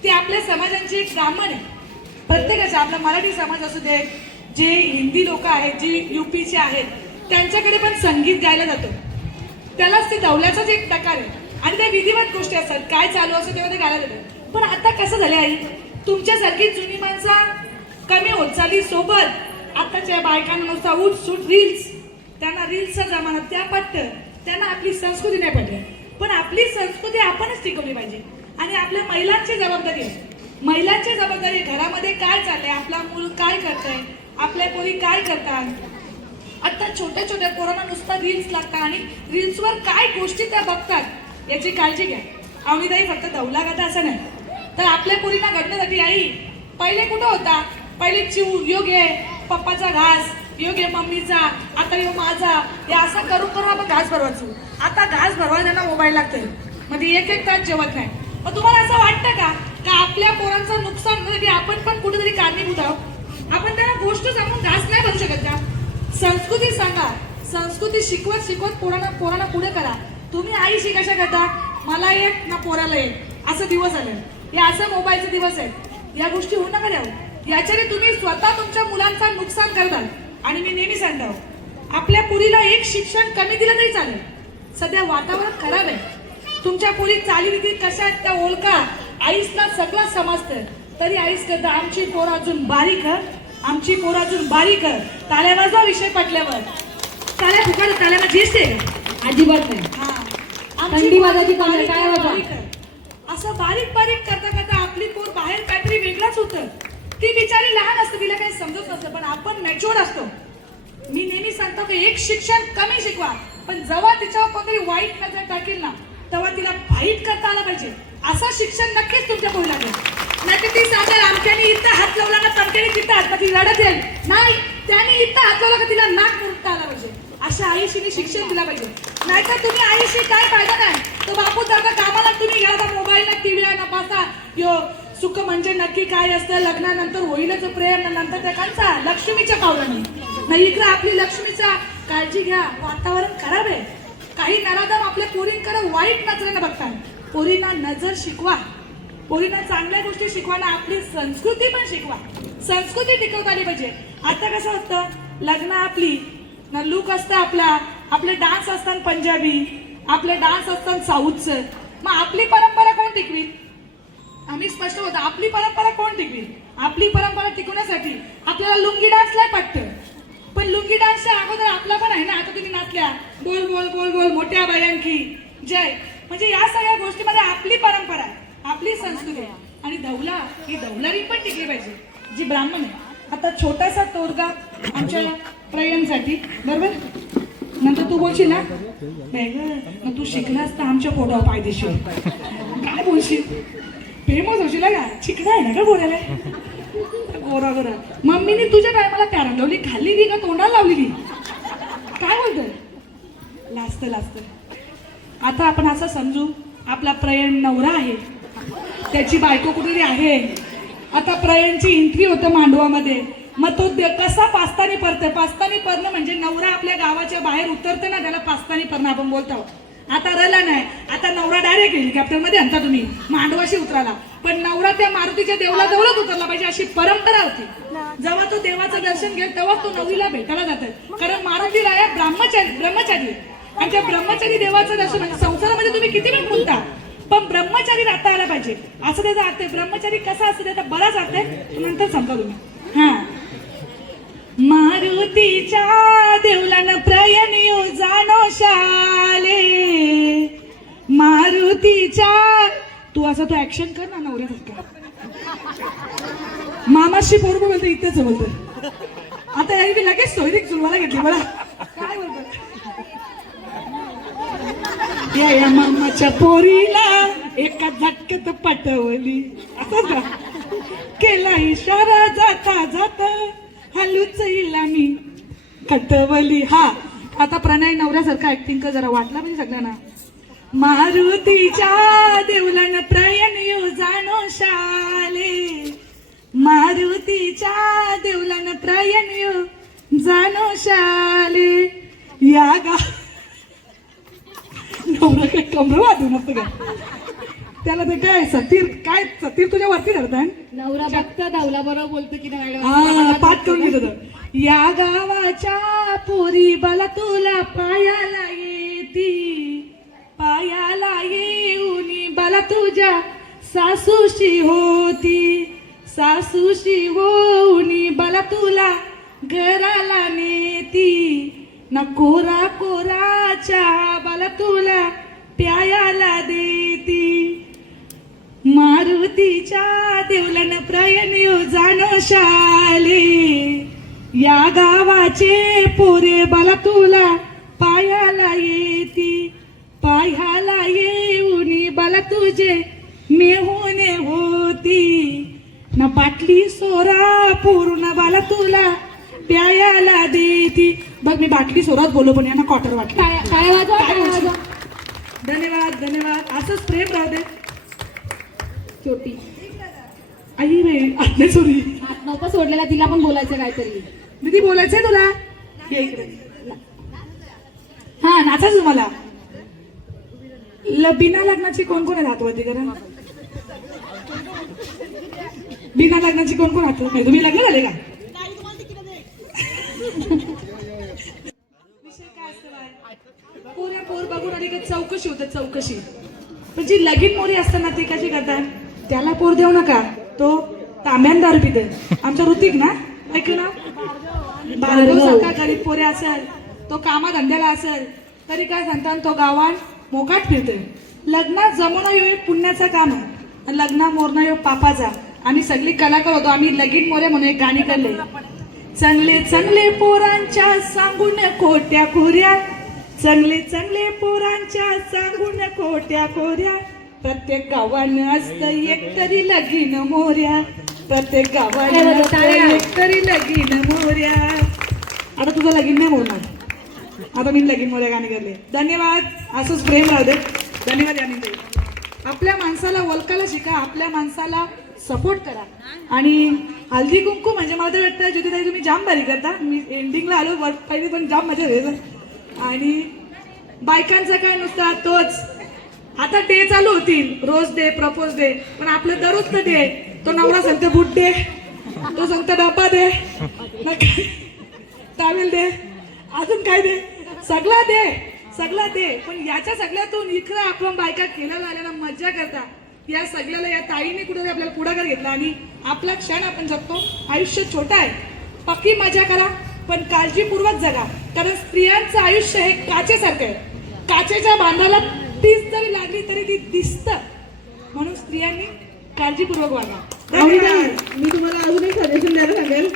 ती आपल्या समाजांची एक ब्राह्मण आहे. प्रत्येकाचा आपला मराठी समाज असू दे, जे हिंदी लोक आहेत, जे युपीचे आहेत, त्यांच्याकडे पण संगीत गायला जातो. त्यालाच ते धौल्याचाच एक प्रकार आहे. आणि त्या विधिवत गोष्टी असतात, काय चालू असतं तेव्हा ते गायला जातात. पण आता कसं झालं आई, तुमच्यासारखी जुनी माणसं कमी होत चालली, सोबत आताच्या बायकांना नुसता उठ सूट रील्स, त्यांना रील्सचा जमाना त्या पटतं, त्यांना आपली संस्कृती नाही पटत. पण आपली संस्कृती आपणच टिकवली पाहिजे. आणि आपल्या महिलांची जबाबदारी आहे, महिलांची जबाबदारी घरामध्ये काय चाललंय, आपला मूल काय करतंय, आपल्या पोरी काय करतात. आता छोट्या छोट्या पोरांना नुसता रील्स लागतात आणि रील्सवर काय गोष्टी त्या बघतात याची काळजी घ्या. अवनीताई फक्त धौला गाता असं नाही, तर आपल्या पोरींना घडण्यासाठी आई पहिले कुठं होता, पहिले चिव योग आहे पप्पाचा घास, योग आहे मम्मीचा, आता यो माझा, हे असं करून करून आपण घास भरवायचो. आता घास भरवायला त्यांना मोबाईल लागतोय, मध्ये एक एक तास जेवत नाही. मग तुम्हाला असं वाटतं का आपल्या पोरांचं नुकसान म्हणजे आपण पण कुठेतरी कारणीभूत आहोत. आपण त्यांना गोष्ट सांगून घास नाही भरू शकत का? संस्कृती सांगा, संस्कृती शिकवत शिकवत पोरांना पुढे करा. तुम्ही आईशी कशा करता, मला एक ना पोराला एक असं दिवस आले, हे असं मोबाईलचे दिवस आहेत. या गोष्टी होऊ नका द्यावं. याच्याने तुम्ही स्वतः तुमच्या मुलांचं नुकसान करताल. आणि मी नेहमी सांगतो, आपल्या पुरीला एक शिक्षण कमी दिलं तरी चालेल. सध्या वातावरण खराब आहे, तुमच्या पुरी चालीरीती कशा आहेत त्या ओळखा. आईसला सगळं समजतं, तरी आईस करता आमची पोरं अजून बारीक, आमची पोरं अजून बारीक. टाळ्या वाजवा विषय पटल्यावर, टाळ्या फुकाड टाळ्याला झेसते अजिबात नाही. हा थंडी वाजायची काम आहे, काय वाजा? असं बारीक बारीक करता करता आपली पोर बाहेर काहीतरी वेगळाच होतं. ती बिचारी लहान असते, तिला काही समजत नसतं, पण आपण मॅच्युअर्ड असतो. मी नेहमी सांगतो की एक शिक्षण कमी शिकवा, पण जेव्हा तिच्यावर कोणतरी वाईट नजर टाकेल ना तेव्हा तिला फाईट करता आलं पाहिजे. असं शिक्षण नक्कीच तुमच्या पोरी लागेल. नाही तर ती सांगेल आमच्याने इथं हात लावला का तमक्याने तिथं हात, ती रडत येईल. नाही, त्याने इथं हात लावला का तिला नाक मुरता आला पाहिजे. अशा आईशीने शिक्षण दिलं पाहिजे. नाहीतर तुम्ही आईशी काय फायदा नाही. तो बापू जाता कामाला, तुम्ही घ्या मोबाईल ना टीव्ही ना पासा. यो सुख म्हणजे नक्की काय असतं, लग्नानंतर होईलच प्रेम, नंतर त्या कांचा लक्ष्मीच्या पावलाने नाही. इकडे आपली लक्ष्मीचा काळजी घ्या. वातावरण खराब आहे, काही नराधम आपल्या पोरींकडे वाईट नजरेनं बघतात. पोरींना नजर शिकवा, पोरींना चांगल्या गोष्टी शिकवा ना. आपली संस्कृती पण शिकवा, संस्कृती टिकवता आली पाहिजे. आता कसं असतं, लग्न आपली ना लुक असतं आपला, आपले डान्स असतात पंजाबी, आपले डान्स असतात साऊथचं. मग आपली परंपरा कोण टिकवी? आम्ही स्पष्ट होतो, आपली परंपरा कोण टिकवी? आपली परंपरा टिकवण्यासाठी आपल्याला लुंगी डान्स नाही पटतं, पण लुंगी डान्सच्या अगोदर आपला पण आहे ना. आता तुम्ही नाचल्या गोल गोल गोल गोल मोठ्या बायांकी जय, म्हणजे या सगळ्या गोष्टीमध्ये आपली परंपरा आहे, आपली संस्कृती आहे. आणि धौला ही धौलारी पण टिकली पाहिजे, जी ब्राह्मण आहे. आता छोटासा तोडगा आमच्या प्रयांसाठी, बरोबर? नंतर तू बोलशील ना मग तू शिकलास तर आमच्या पोटावर पायदेशील, काय बोलशील? फेमस होशील का? चिकना आहे ना का बोलायला, गोरा गोरा. मम्मीने तुझ्या टायमाला कॅरम लावली, खाल्ली का तोंडाला लावलेली? काय बोलतोय? लाजतं लाजतं. आता आपण असं समजू, आपला प्रयण नवरा आहे, त्याची बायको कुठेतरी आहे. आता प्रयणची एंट्री होतं मांडवामध्ये, मग तो कसा पास्तानी परतोय. पास्तानी परणं म्हणजे नवरा आपल्या गावाच्या बाहेर उतरतं ना, त्याला पास्तानी परणं आपण बोलतो. आता रला नाही, आता नवरा डायरेक्ट हेलिकॉप्टर मध्ये आणता तुम्ही मांडवाशी उतराला, पण नवरा त्या मारुतीच्या देवळाजवळच उतरला पाहिजे, अशी परंपरा होती. जेव्हा तो देवाचं दर्शन घेईल तेव्हा तो नवरीला भेटायला जातात. कारण मारुती राया ब्रह्मचारी, आणि त्या ब्रह्मचारी देवाचं दर्शन म्हणजे संसारामध्ये तुम्ही किती वेळ बोलता, पण ब्रह्मचारी राहता आला पाहिजे, असं त्याचा अर्थ आहे. ब्रह्मचारी कसा असतो त्याचा बराच अर्थ आहे, नंतर समजा तुम्ही. हा, मारुतीच्या देवलान प्रयण येऊ जाणो शाले, मारुतीच्या. तू असं तू ऍक्शन कर ना नवऱ्यासारखं. मामाशी पोरग बोलतो इथेच बोलतो. आता याने लगेच सोयरीक जुलवाला घेतली मला. काय बोलतो या मामाच्या पोरीला एका झटक्यात पटवली. असं का केला इशारा जाता जाता हलूच हिला मी कटवली. हा आता प्रणय नवऱ्यासारखा ऍक्टिंग कर जरा, वाटला पाहिजे सगळ्यांना. मारुतीच्या देवलन प्रयण यो जाणो शाले, मारुतीच्या देवलन प्रयण यो जाणो शाले. या गा नवरा काय कमर वाजू नसतं का त्याला. ते काय सतीर तुझ्या वरती धरताय. नवरा बघता धावला बरोबर बोलतो की नाही हा पाठ करून घेत होतं. या गावाच्या पोरी बाला तुला पायाला येती, पायाला येऊनी बाला तुझ्या सासूशी होती, सासूशी होऊनी बाला तुला घराला नेती. ना कोरा कोराच्या बाला तुला प्यायाला देती. मारुतीच्या देवलन प्रयण यो जाणो शाले, या गावाचे पोरे बाला तुला पायाला येती, पायाला येऊनी बाला तुझे मेहुने होती. ना बाटली सोरा पूर्ण बाला तुला प्यायाला देती. बघ मी बाटली सोरात बोललो पण यांना क्वार्टर वाटली. काय वाजवा काय वाजवा. धन्यवाद धन्यवाद. असंच प्रेम राहू दे. छोटी आई रे आत्मे सोरी हात नव्हता सोडलेला, तिला पण बोलायचं काहीतरी. दीदी बोलायचंय तुला. ये इकडे. हा नाचाच तुम्हाला. बिना लग्नाची कोण कोण आहे हातवरती करा. बिना लग्नाची कोण कोण हात नाही. तुम्ही लग्न झाले का. विषय काय असतं बाय, पोऱ्या पोर बघून आली का चौकशी होते चौकशी. पण जी लगीन मोरी असतात ना ती कशी करतात, त्याला पोर देऊ नका तो तांब्यान दारू पिते. आमचा ऋतिक ना ऐक ना, भार्गव सारखा गरीब पोरे असेल, तो कामाधंद्याला असेल तरी काय सांगतात तो गावात मोकाट फिरतोय. लग्नात जमवणं हे पुण्याचं काम आहे आणि लग्ना मोरणं हे पापाचा. आम्ही सगळी कलाकार होतो. आम्ही लगीन मोरे म्हणून एक गाणी करले. चांगले चांगले पोरांच्या सांगून खोट्या खोऱ्या, चांगले चांगले पोरांच्या सांगून खोट्या खोऱ्या. प्रत्येक गावानं असतं एक तरी लगीन मोऱ्या, प्रत्येक गावानं असतं एक तरी लगीन मोऱ्या. आता तुझं लगीन नाही बोलणार, आता मी लगीन मोऱ्या गाणे करले. धन्यवाद. असंच प्रेम राहू दे. धन्यवाद यामिनी. आपल्या माणसाला ओळखायला शिका, आपल्या माणसाला सपोर्ट करा. आणि हल्दी कुंकू म्हणजे मला तर वाटतं ज्योतिताई तुम्ही जाम भारी करता. मी एंडिंगला आलो पहिले पण जाम मजा येते. आणि बायकांचा काय नुसता तोच आता डे चालू होतील, रोज डे प्रपोज डे, पण आपलं दररोज तर डे. तो नवरा सांगतो बूट डे, तो सांगतो डब्बा दे, टावेल दे, अजून काय दे, सगळा दे सगळा दे. पण याच्या सगळ्यातून इकडे आपण बायका खेळायला आल्याला मजा करता. या सगळ्याला या ताईने कुठे आपल्याला पुढाकार घेतला आणि आपला क्षण आपण जगतो. आयुष्य छोटा आहे, पक्की मजा करा पण काळजीपूर्वक जगा. कारण स्त्रियांचं आयुष्य हे काचेसारखं आहे. काचेच्या बांधाला तीच जरी लागली तरी ती दिसतं. म्हणून स्त्रियांनी काळजीपूर्वक वागा. मी तुम्हाला अजून एक सजेशन द्यायला सांगेल.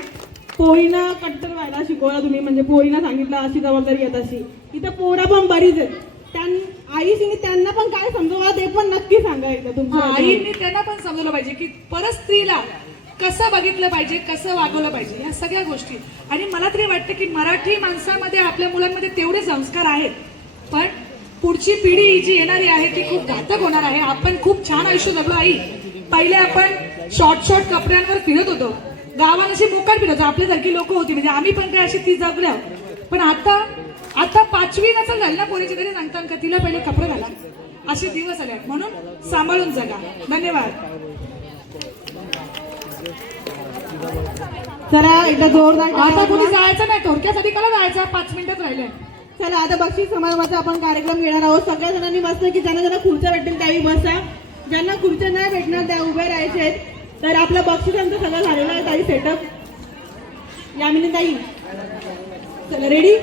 पोरीना कट्टर व्हायला शिकवला तुम्ही, म्हणजे पोरीना सांगितलं अशी जबाबदारी येत अशी. इथं पोरा पण बरीच आहेत. आईने त्यांना पण काय समजवा ते पण नक्की सांगा एकदा तुमच्या आईने त्यांना पण समजलं पाहिजे की परत स्त्रीला कसं बघितलं पाहिजे, कसं वागवलं पाहिजे, या सगळ्या गोष्टी. आणि मला तरी वाटतं की मराठी माणसामध्ये आपल्या मुलांमध्ये तेवढे संस्कार आहेत. पण पुढची पिढी जी येणारी आहे ती खूप घातक होणार आहे. आपण खूप छान आयुष्य जगलो आई. पहिले आपण शॉर्ट कपड्यांवर फिरत होतो, गावात अशी मोकाट फिरत होतो. आपल्यासारखी लोक होती म्हणजे आम्ही पण काय अशी ती जगल्या. पण आता 5वी नचल झाली ना पोरीची तरी सांगतात का तिला पहिले कपडे घाला. असे दिवस आले. म्हणून सांभाळून जगा. धन्यवाद. चला एकदा जोरदार. आता कुठे जायचं नाही, थोडक्यासाठी कला जायचं. 5 मिनिटच राहिले. चला आता बक्षीस समारंभाचा आपण कार्यक्रम घेणार आहोत. सगळ्या जणांनी बसलं की ज्यांना ज्यांना खुर्च्या भेटतील त्याही बसा. ज्यांना खुर्च्या नाही भेटणार त्या उभे राहायचे आहेत. तर आपलं बक्षिसांचं सगळं झालेलं आहे ताई सेटअप. यामिनी ताई चला रेडी.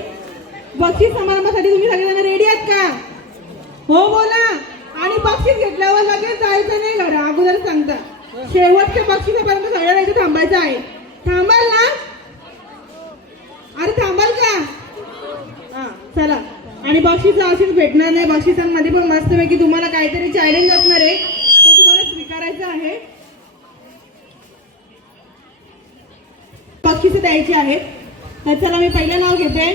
बक्षीस समारंभासाठी तुम्ही सगळेजण रेडी आहात का. हो बोला. आणि बक्षीस घेतल्यावर लगेच जायचं नाही घरा, अगोदर सांगता. शेवटच्या बक्षिसापर्यंत सगळ्यांना इथे थांबायचं आहे. थांबाल ना? अरे थांबाल का? हा चला. आणि बक्षीस अशीच भेटणार नाही. बक्षिसांमध्ये पण मस्तपैकी तुम्हाला काहीतरी चॅलेंज असणार आहे, ते तुम्हाला स्वीकारायचं आहे. बक्षिसं द्यायची आहेत. तर चला मी पहिलं नाव घेते,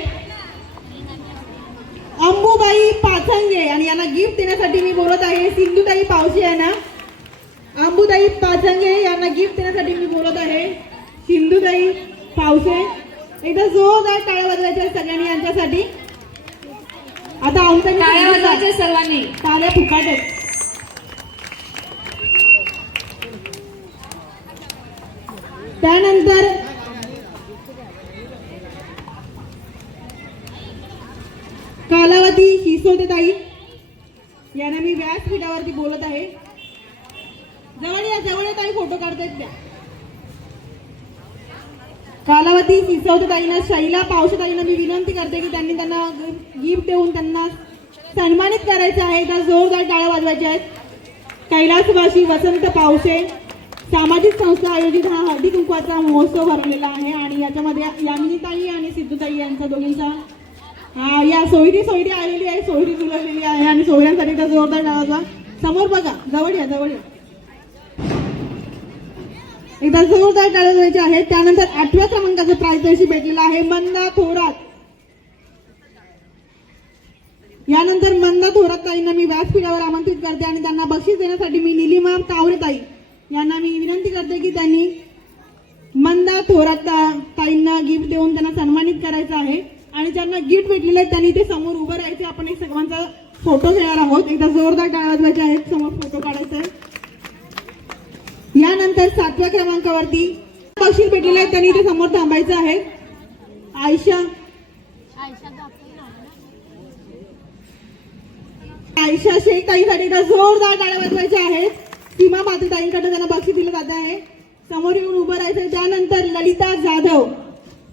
अंबुबाई पाचंगे. आणि यांना गिफ्ट देण्यासाठी मी बोलत आहे सिंधुताई पावसे यांना. अंबुताई पाचंगे यांना गिफ्ट देण्यासाठी मी बोलत आहे सिंधुताई पावसे. एकदा जोरदार टाळ्या वाजवायच्या सगळ्यांनी यांच्यासाठी. आता आमच्या टाळ्या वाजवायच्या सर्वांनी. टाळ्या फुकाट आहेत. त्यानंतर कालावती हिसोदेताई यांना मी व्यासपीठावरती बोलत आहे. जवळ या ताई, फोटो काढतायत त्या. कालावती सिसोदेताईंना, शैला पावशेताईंना मी विनंती करते की त्यांना गिफ्ट देऊन त्यांना सन्मानित करायचं आहे. तर जोरदार टाळ्या वाजवायच्या आहेत. कैलासवासी वसंत पावसे सामाजिक संस्था आयोजित हा हळदी कुंकवाचा महोत्सव भरलेला आहे. आणि याच्यामध्ये यामिनीताई आणि सिद्धूताई यांचा दोघींचा या सोयरी आलेली आहे, सोयरी जुळवलेली आहे. आणि सोयऱ्यांसाठी तर जोरदार टाळ्या वाजवा. समोर बघा, जवळ या. एकदा जोरदार टाळ्या वाजवायचे आहेत. त्यानंतर 8व्या क्रमांकाचं प्राइज भेटलेलं आहे मंदा थोरात. यानंतर मंदा थोरात ताईंना मी व्यासपीठावर आमंत्रित करते आणि त्यांना बक्षीस देण्यासाठी मी निलिमा तावरे ताई यांना मी विनंती करते की त्यांनी मंदा थोरात ताईंना गिफ्ट देऊन त्यांना सन्मानित करायचं आहे. आणि ज्यांना गिफ्ट भेटलेलं आहे त्यांनी ते समोर उभं राहायचं. आपण एक सर्वांचा फोटो घेणार आहोत. एकदा जोरदार टाळ्या वाजवायचे आहेत. समोर फोटो काढायचा आहे. यानंतर 7व्या क्रमांकावरती बक्षीस भेटलेलं आहे, त्यांनी ते समोर थांबायचं आहे. आयशा शेख ताईसाठी जोरदार टाळ्या वाजवायच्या आहेत. सीमा माते ताईंकडे त्यांना बक्षीस दिलं जात आहे. समोर येऊन उभं राहायचं. त्यानंतर ललिता जाधव,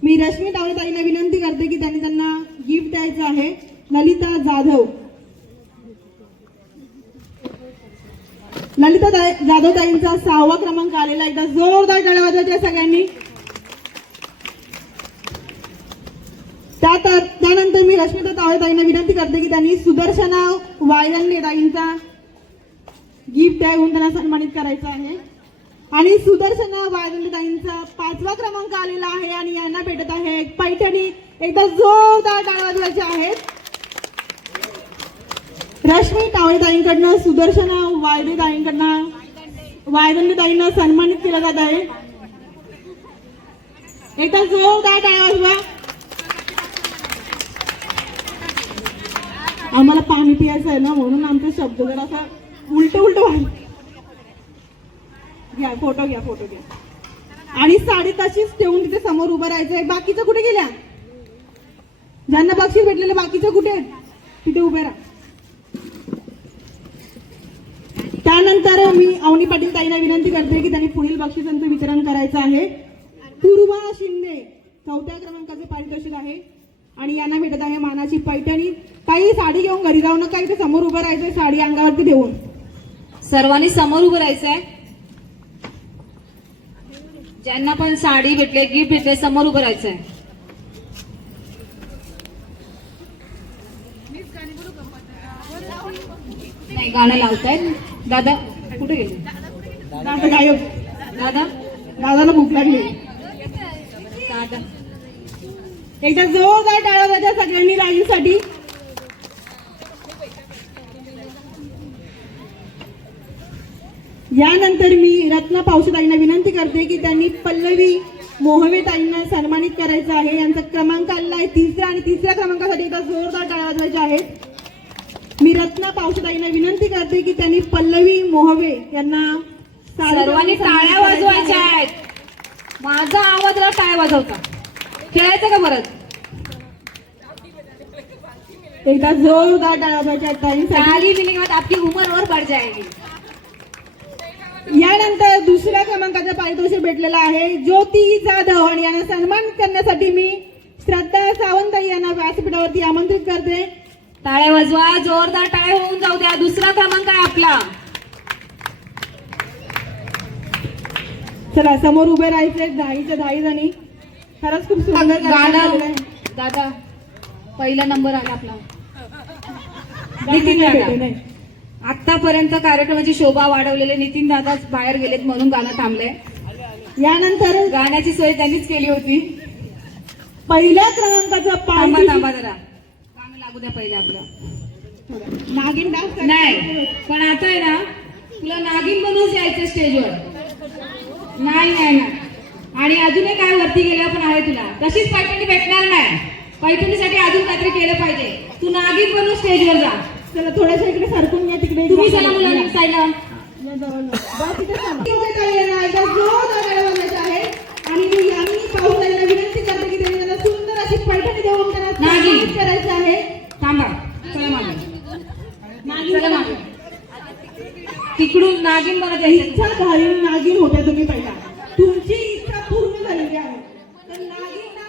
मी रश्मी तावरे ताईंना विनंती करते की त्यांना गिफ्ट द्यायचं आहे. ललिता जाधव जाधव ताईंचा 6वा क्रमांक आलेला. एकदा जोरदार टाळ्या वाजवायच्या सगळ्यांनी. त्यानंतर मी रश्मिता तावरे ताईंना विनंती करते की त्यांनी सुदर्शना वायरंडे ताईंचा गिफ्ट देऊन त्यांना सन्मानित करायचं आहे. आणि सुदर्शना वायरंडे ताईंचा 5वा क्रमांक आलेला आहे आणि यांना भेटत आहे एक पैठणी. एकदा जोरदार टाळ्या वाजवायच्या आहेत. रश्मी तावरे ताईंकडनं सुदर्शना वायरंडे ताईंना सन्मानित केलं जात आहे. एकदा जोरदार टाळ्या वाजवा. आम्हाला पाणी पियायचं आहे ना, म्हणून आमचा शब्द जर असा उलट व्हायला. घ्या फोटो घ्या. आणि साडी तशीच ठेवून तिथे समोर उभं राहायचंय. बाकीच्या कुठे गेल्या? ज्यांना बक्षीस भेटलेले बाकीच्या कुठे आहेत? तिथे उभे राहा. त्यानंतर मी अवनी पाटील ताईंना विनंती करते की त्यांनी पुढील बक्षिसांचं वितरण करायचं आहे. पूर्वा शिंदे 4थ्या क्रमांकाचे पारितोषिक आहे आणि यांना भेटत आहे मानाची पैठणी. काही साडी घेऊन घरी जाऊ नका, इथे समोर उभं राहायचंय साडी अंगावरती देऊन. सर्वांनी समोर उभं राहायचंय. ज्यांना पण साडी भेटले, गिफ्ट भेटले, समोर उभं राहायचंय. नाही, गाणं लावतायत. दादा कुठे गेले? दादा गायब. दादाला भूक लागली. दादा एकदा जोरदार टाळ्या वाजवा सगळ्यांनी राजूसाठी. यानंतर मी रत्ना पावसे ताईंना विनंती करते की त्यांनी पल्लवी मोहवे ताईंना सन्मानित करायचं आहे. यांचा क्रमांक आलेला आहे 3रा आणि 3ऱ्या क्रमांकासाठी एकदा जोरदार टाळ्या वाजवायच्या आहेत. मी रत्ना पावसे ताईंना विनंती करते की त्यांनी पल्लवी मोहवे यांना सर्वांनी टाळ्या वाजवायच्या आहेत. माझा आवाजला टाळ्या वाजवता. खेळायचं का परत? एकदा जोरदार टाळ्या वाजवायच्या आहेत ताईंसाठी. ताली मिलने के बाद आपकी उम्र और बढ़ जाएगी. यानंतर 2ऱ्या क्रमांकाचं पारितोषिक भेटलेलं आहे ज्योती जाधव आणि यांना सन्मानित करण्यासाठी मी श्रद्धा सावंत यांना व्यासपीठावरती आमंत्रित करते. टाळ्या वाजवा, जोरदार टाळ्या होऊन जाऊ द्या. 2रा क्रमांक आहे आपला. चला समोर उभे राहायचे 10 जणी. खरंच खूप सुंदर कार्यक्रम झालेला गाणं आहे. दादा पहिला नंबर आला आपला गाणं नितीन नाही दादा. भेटू, नाही. आतापर्यंत कार्यक्रमाची शोभा वाढवलेले नितीन दादाच बाहेर गेलेत म्हणून गाणं थांबलंय. यानंतर गाण्याची सोय त्यांनीच केली होती. पहिल्या क्रमांकाचा थांबा पाय थांबा जरा गाणं लागू द्या पहिले आपलं. नागिन डान्स नाही पण आता आहे ना तुला नागिन बनवून यायचं स्टेजवर. नाही नाही नाही. आणि अजूनही काय वरती गेलं पण आहे तुला. तशीच पैठणी भेटणार नाही. पैठणीसाठी अजून काहीतरी केलं पाहिजे. तू नागिन बनवून स्टेजवर जा. चला थोड्याशा इकडे सरकून घ्या तिकडे. तुम्ही चला मुलांनी सायला. आहे आणि मी यांनी पाहुण्यांना विनंती करते की त्यांनी मला सुंदर अशी पैठणी देऊन त्यांना नागिन. स्वागत करायचं आहे. थांबा चला मागे. चला मागे. तिकडून नागिन बनत यायचं. इच्छा घालून नागिन होत्या तुम्ही पहिला. तुमची इच्छा पूर्ण झालेली आहे. तर नागिन ना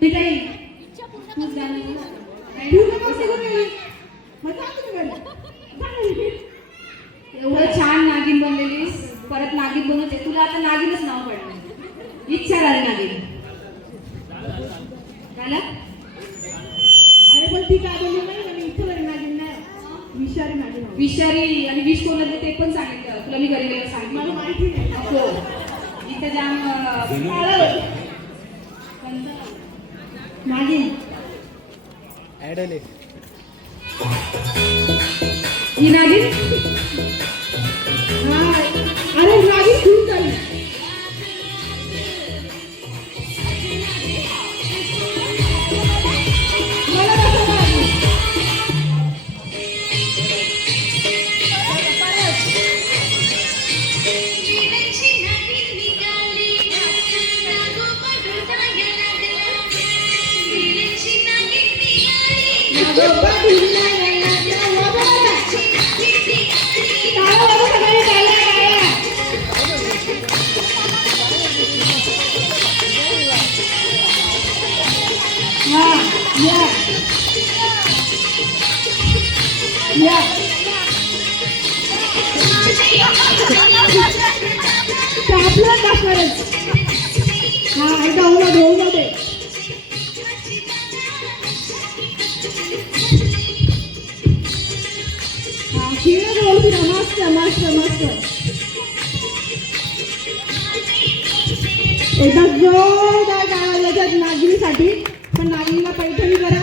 ठीक आहे. पूर्ण कशी होईल? मग जा तुम्ही घरी. चालेल. एवढं छान नागिन बनलेलीस परत नागिन बनवत आहे. तुला आता नागिनच नाव पडलं. इच्छा झाली नागिन झालं. अरे पण ती काय बोलली नाही आणि इच्छा झाली नागिन नाही. विषारी नागिन हवी. विषारी आणि विष कोणाचं ते पण सांगितलं तुला. मी घरी गेलं सांगितलं. मला माहिती नाही. हो इथं जाम नागिन ही नागिन. हा. अरे नागिन खूप झाली. मला कसं माहिती? एकदा जोरदार टाळ्या वाजवतात नागिनीसाठी. पण नागिनीला पैठणी करा.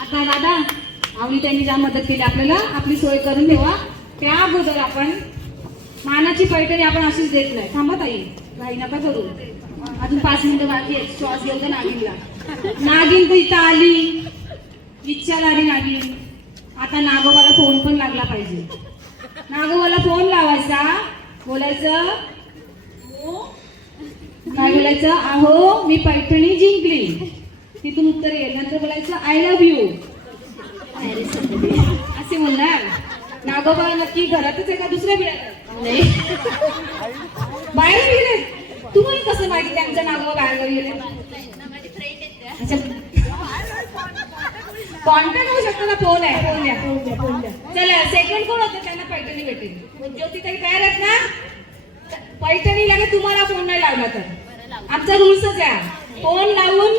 आता दादा आवली त्यांनी ज्या मदत केली आपल्याला आपली सोय करून ठेवा. त्या अगोदर आपण मानाची पैठणी आपण अशीच देत नाही. थांबा ताई काही नका करू. अजून 5 मिनिटं बाकी आहेत. श्वास घेऊ द्या नागिनला. नागिन तर इथं आली. इच्छा झाली नागिन. आता नागोबाला फोन पण लागला पाहिजे. नागोबाला फोन लावायचा. बोलायचं काय बोलायचं. अहो मी पैठणी जिंकली. तिथून उत्तर येईल. नंतर बोलायचं आय लव्ह यू असे म्हणणार. नागोबा नक्की घरातच आहे का दुसऱ्या बिळात नाही बाहेर गेले. तुम्हाला कसं माहिती त्यांचं नागोबा बाहेर गेले. अच्छा कॉन्टॅक्ट होऊ शकतो ना. फोन आहे. फोन द्या. चला सेकंड कोण होते त्यांना पैठणी भेटेल. ज्योतिताई तयार आहेत ना. पैठणी लागेल तुम्हाला फोन नाही लागला तर आमचा रूल्सच आहे. फोन लावून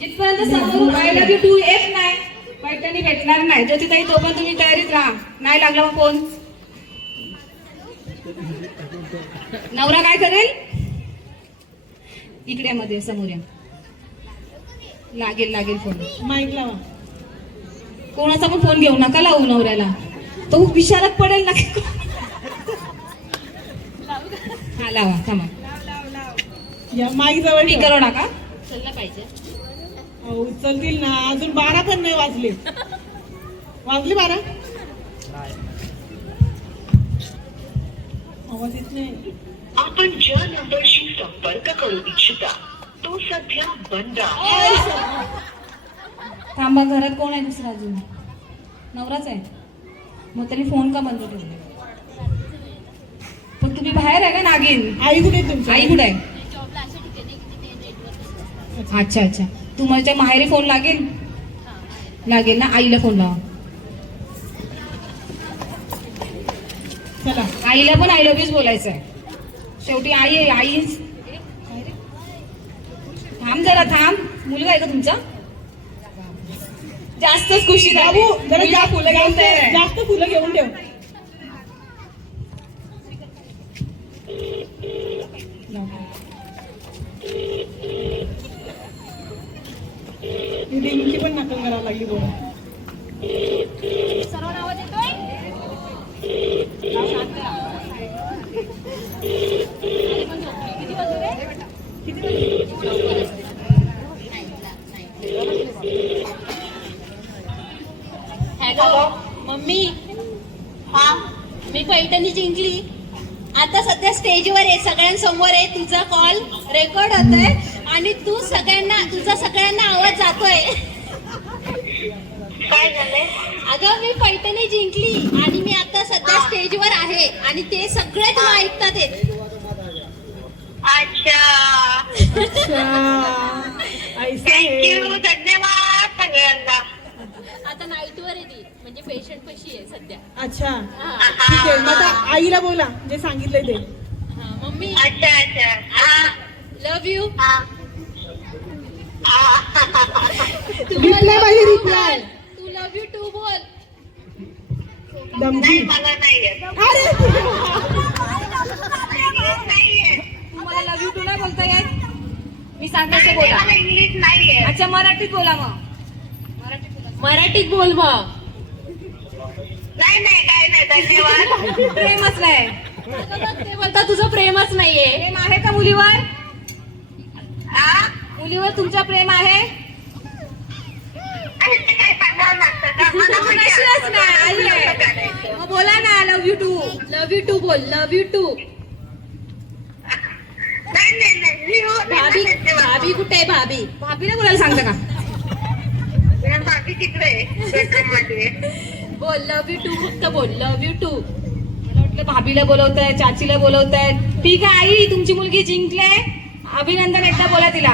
जिथपर्यंत समोर आय लव्ह यू टू येत नाही पैठणी भेटणार नाही. ज्योतिताई तोपर्यंत तुम्ही तयारीत राहा. नाही लागला मग फोन. नवरा काय करेल. इकडे मध्ये समोर या. लागेल फोन. माईक लावा. कोणाचा पण फोन घेऊ नका लावू नवऱ्याला. तो विचारात पडेल ना. हा लावा थांबा. या माईक जवळ ठेवा. स्पीकर टाका. चलला पाहिजे. अहो, उचलतील ना. अजून 12 पण नाही वाजले. 12 आवाज येत नाही. आपण ज्या नंबरशी संपर्क करू इच्छिता तो सध्या बंद आहे. थांबा घरात कोण आहे दुसरा अजून. नवराच आहे. मग तरी फोन का बंद ठेवले. पण तुम्ही बाहेर आहे का नागिन. आई कुठे आहे तुमची? आई कुठे आहे. अच्छा तुम्हाला माहेरी फोन लागेल ना. आईला फोन लावा. चला आईला पण आय लव्ह यूच बोलायचं आहे. शेवटी आई आहे, आई थांब जरा थांब. मुलगा आहे का तुमचा? जास्तच खुशी बाबू जरा मुलगा फुलं घेऊन तयार आहे. जास्त फुलं घेऊन ठेव. रिंकी पण नकल करावं लागली बोल. सर्व नावं देतोय. किती वाजले? Hello mummy. हा मी पैठणी जिंकली. आता सध्या स्टेजवर आहे, सगळ्यांसमोर आहे. तुझा कॉल रेकॉर्ड होतोय आणि तुझा सगळ्यांना आवाज जातोय. काय झालंय? अगं मी पैठणी जिंकली आणि मी आता सध्या स्टेजवर आहे आणि ते सगळे तुला ऐकतात आहेत. अच्छा, थँक्यू, धन्यवाद सगळ्यांना. आता नाईटवर आहे ती, म्हणजे पेशंट पशी आहे सध्या. अच्छा हा. ठीक आहे. मग आता आईला बोला जे सांगितलंय ते. हा, मम्मी अच्छा अच्छा. हा लव्ह यू. हा रिप्लाय पाहिजे, रिप्लाय. तू लव्ह यू टू बोल. दमजी. नाही, मला नाही येत. अरे नाही येत. तुम्हाला लव्ह यू टू नाही बोलता येत? मी सांगते ते बोला. मला इंग्लिश नाही येत. अच्छा मराठीत बोला मग. मराठीत बोल मग. नाही नाही, काय नाही, धन्यवाद. प्रेमच नाही. अगं बघ, ते बोलता तुझं प्रेमच नाहीये. प्रेम आहे का मुलीवर? हा? मुलीवर तुमचं प्रेम आहे? आणि ते काय सांगावं लागतं का? मला म्हणजे नशीबच नाही, आई आहे. असं करायचं. मग बोला ना love you too. Love you too बोल. Love you too. नाही नाही नाही, मी हो- मी भाभी नाही तेव्हा. भाभी कुठे आहे? भाभी भाभीला बोलायला सांगता का? भाभी तिकडे आहे, बेडरूम मध्ये. बोल. लव्ह यू टू फक्त बोल. Love you too. मला वाटलं भाभीला बोलवताय, चाचीला बोलवताय. ठीक आहे आई, तुमची मुलगी जिंकले. अभिनंदन. एकदा बोला तिला.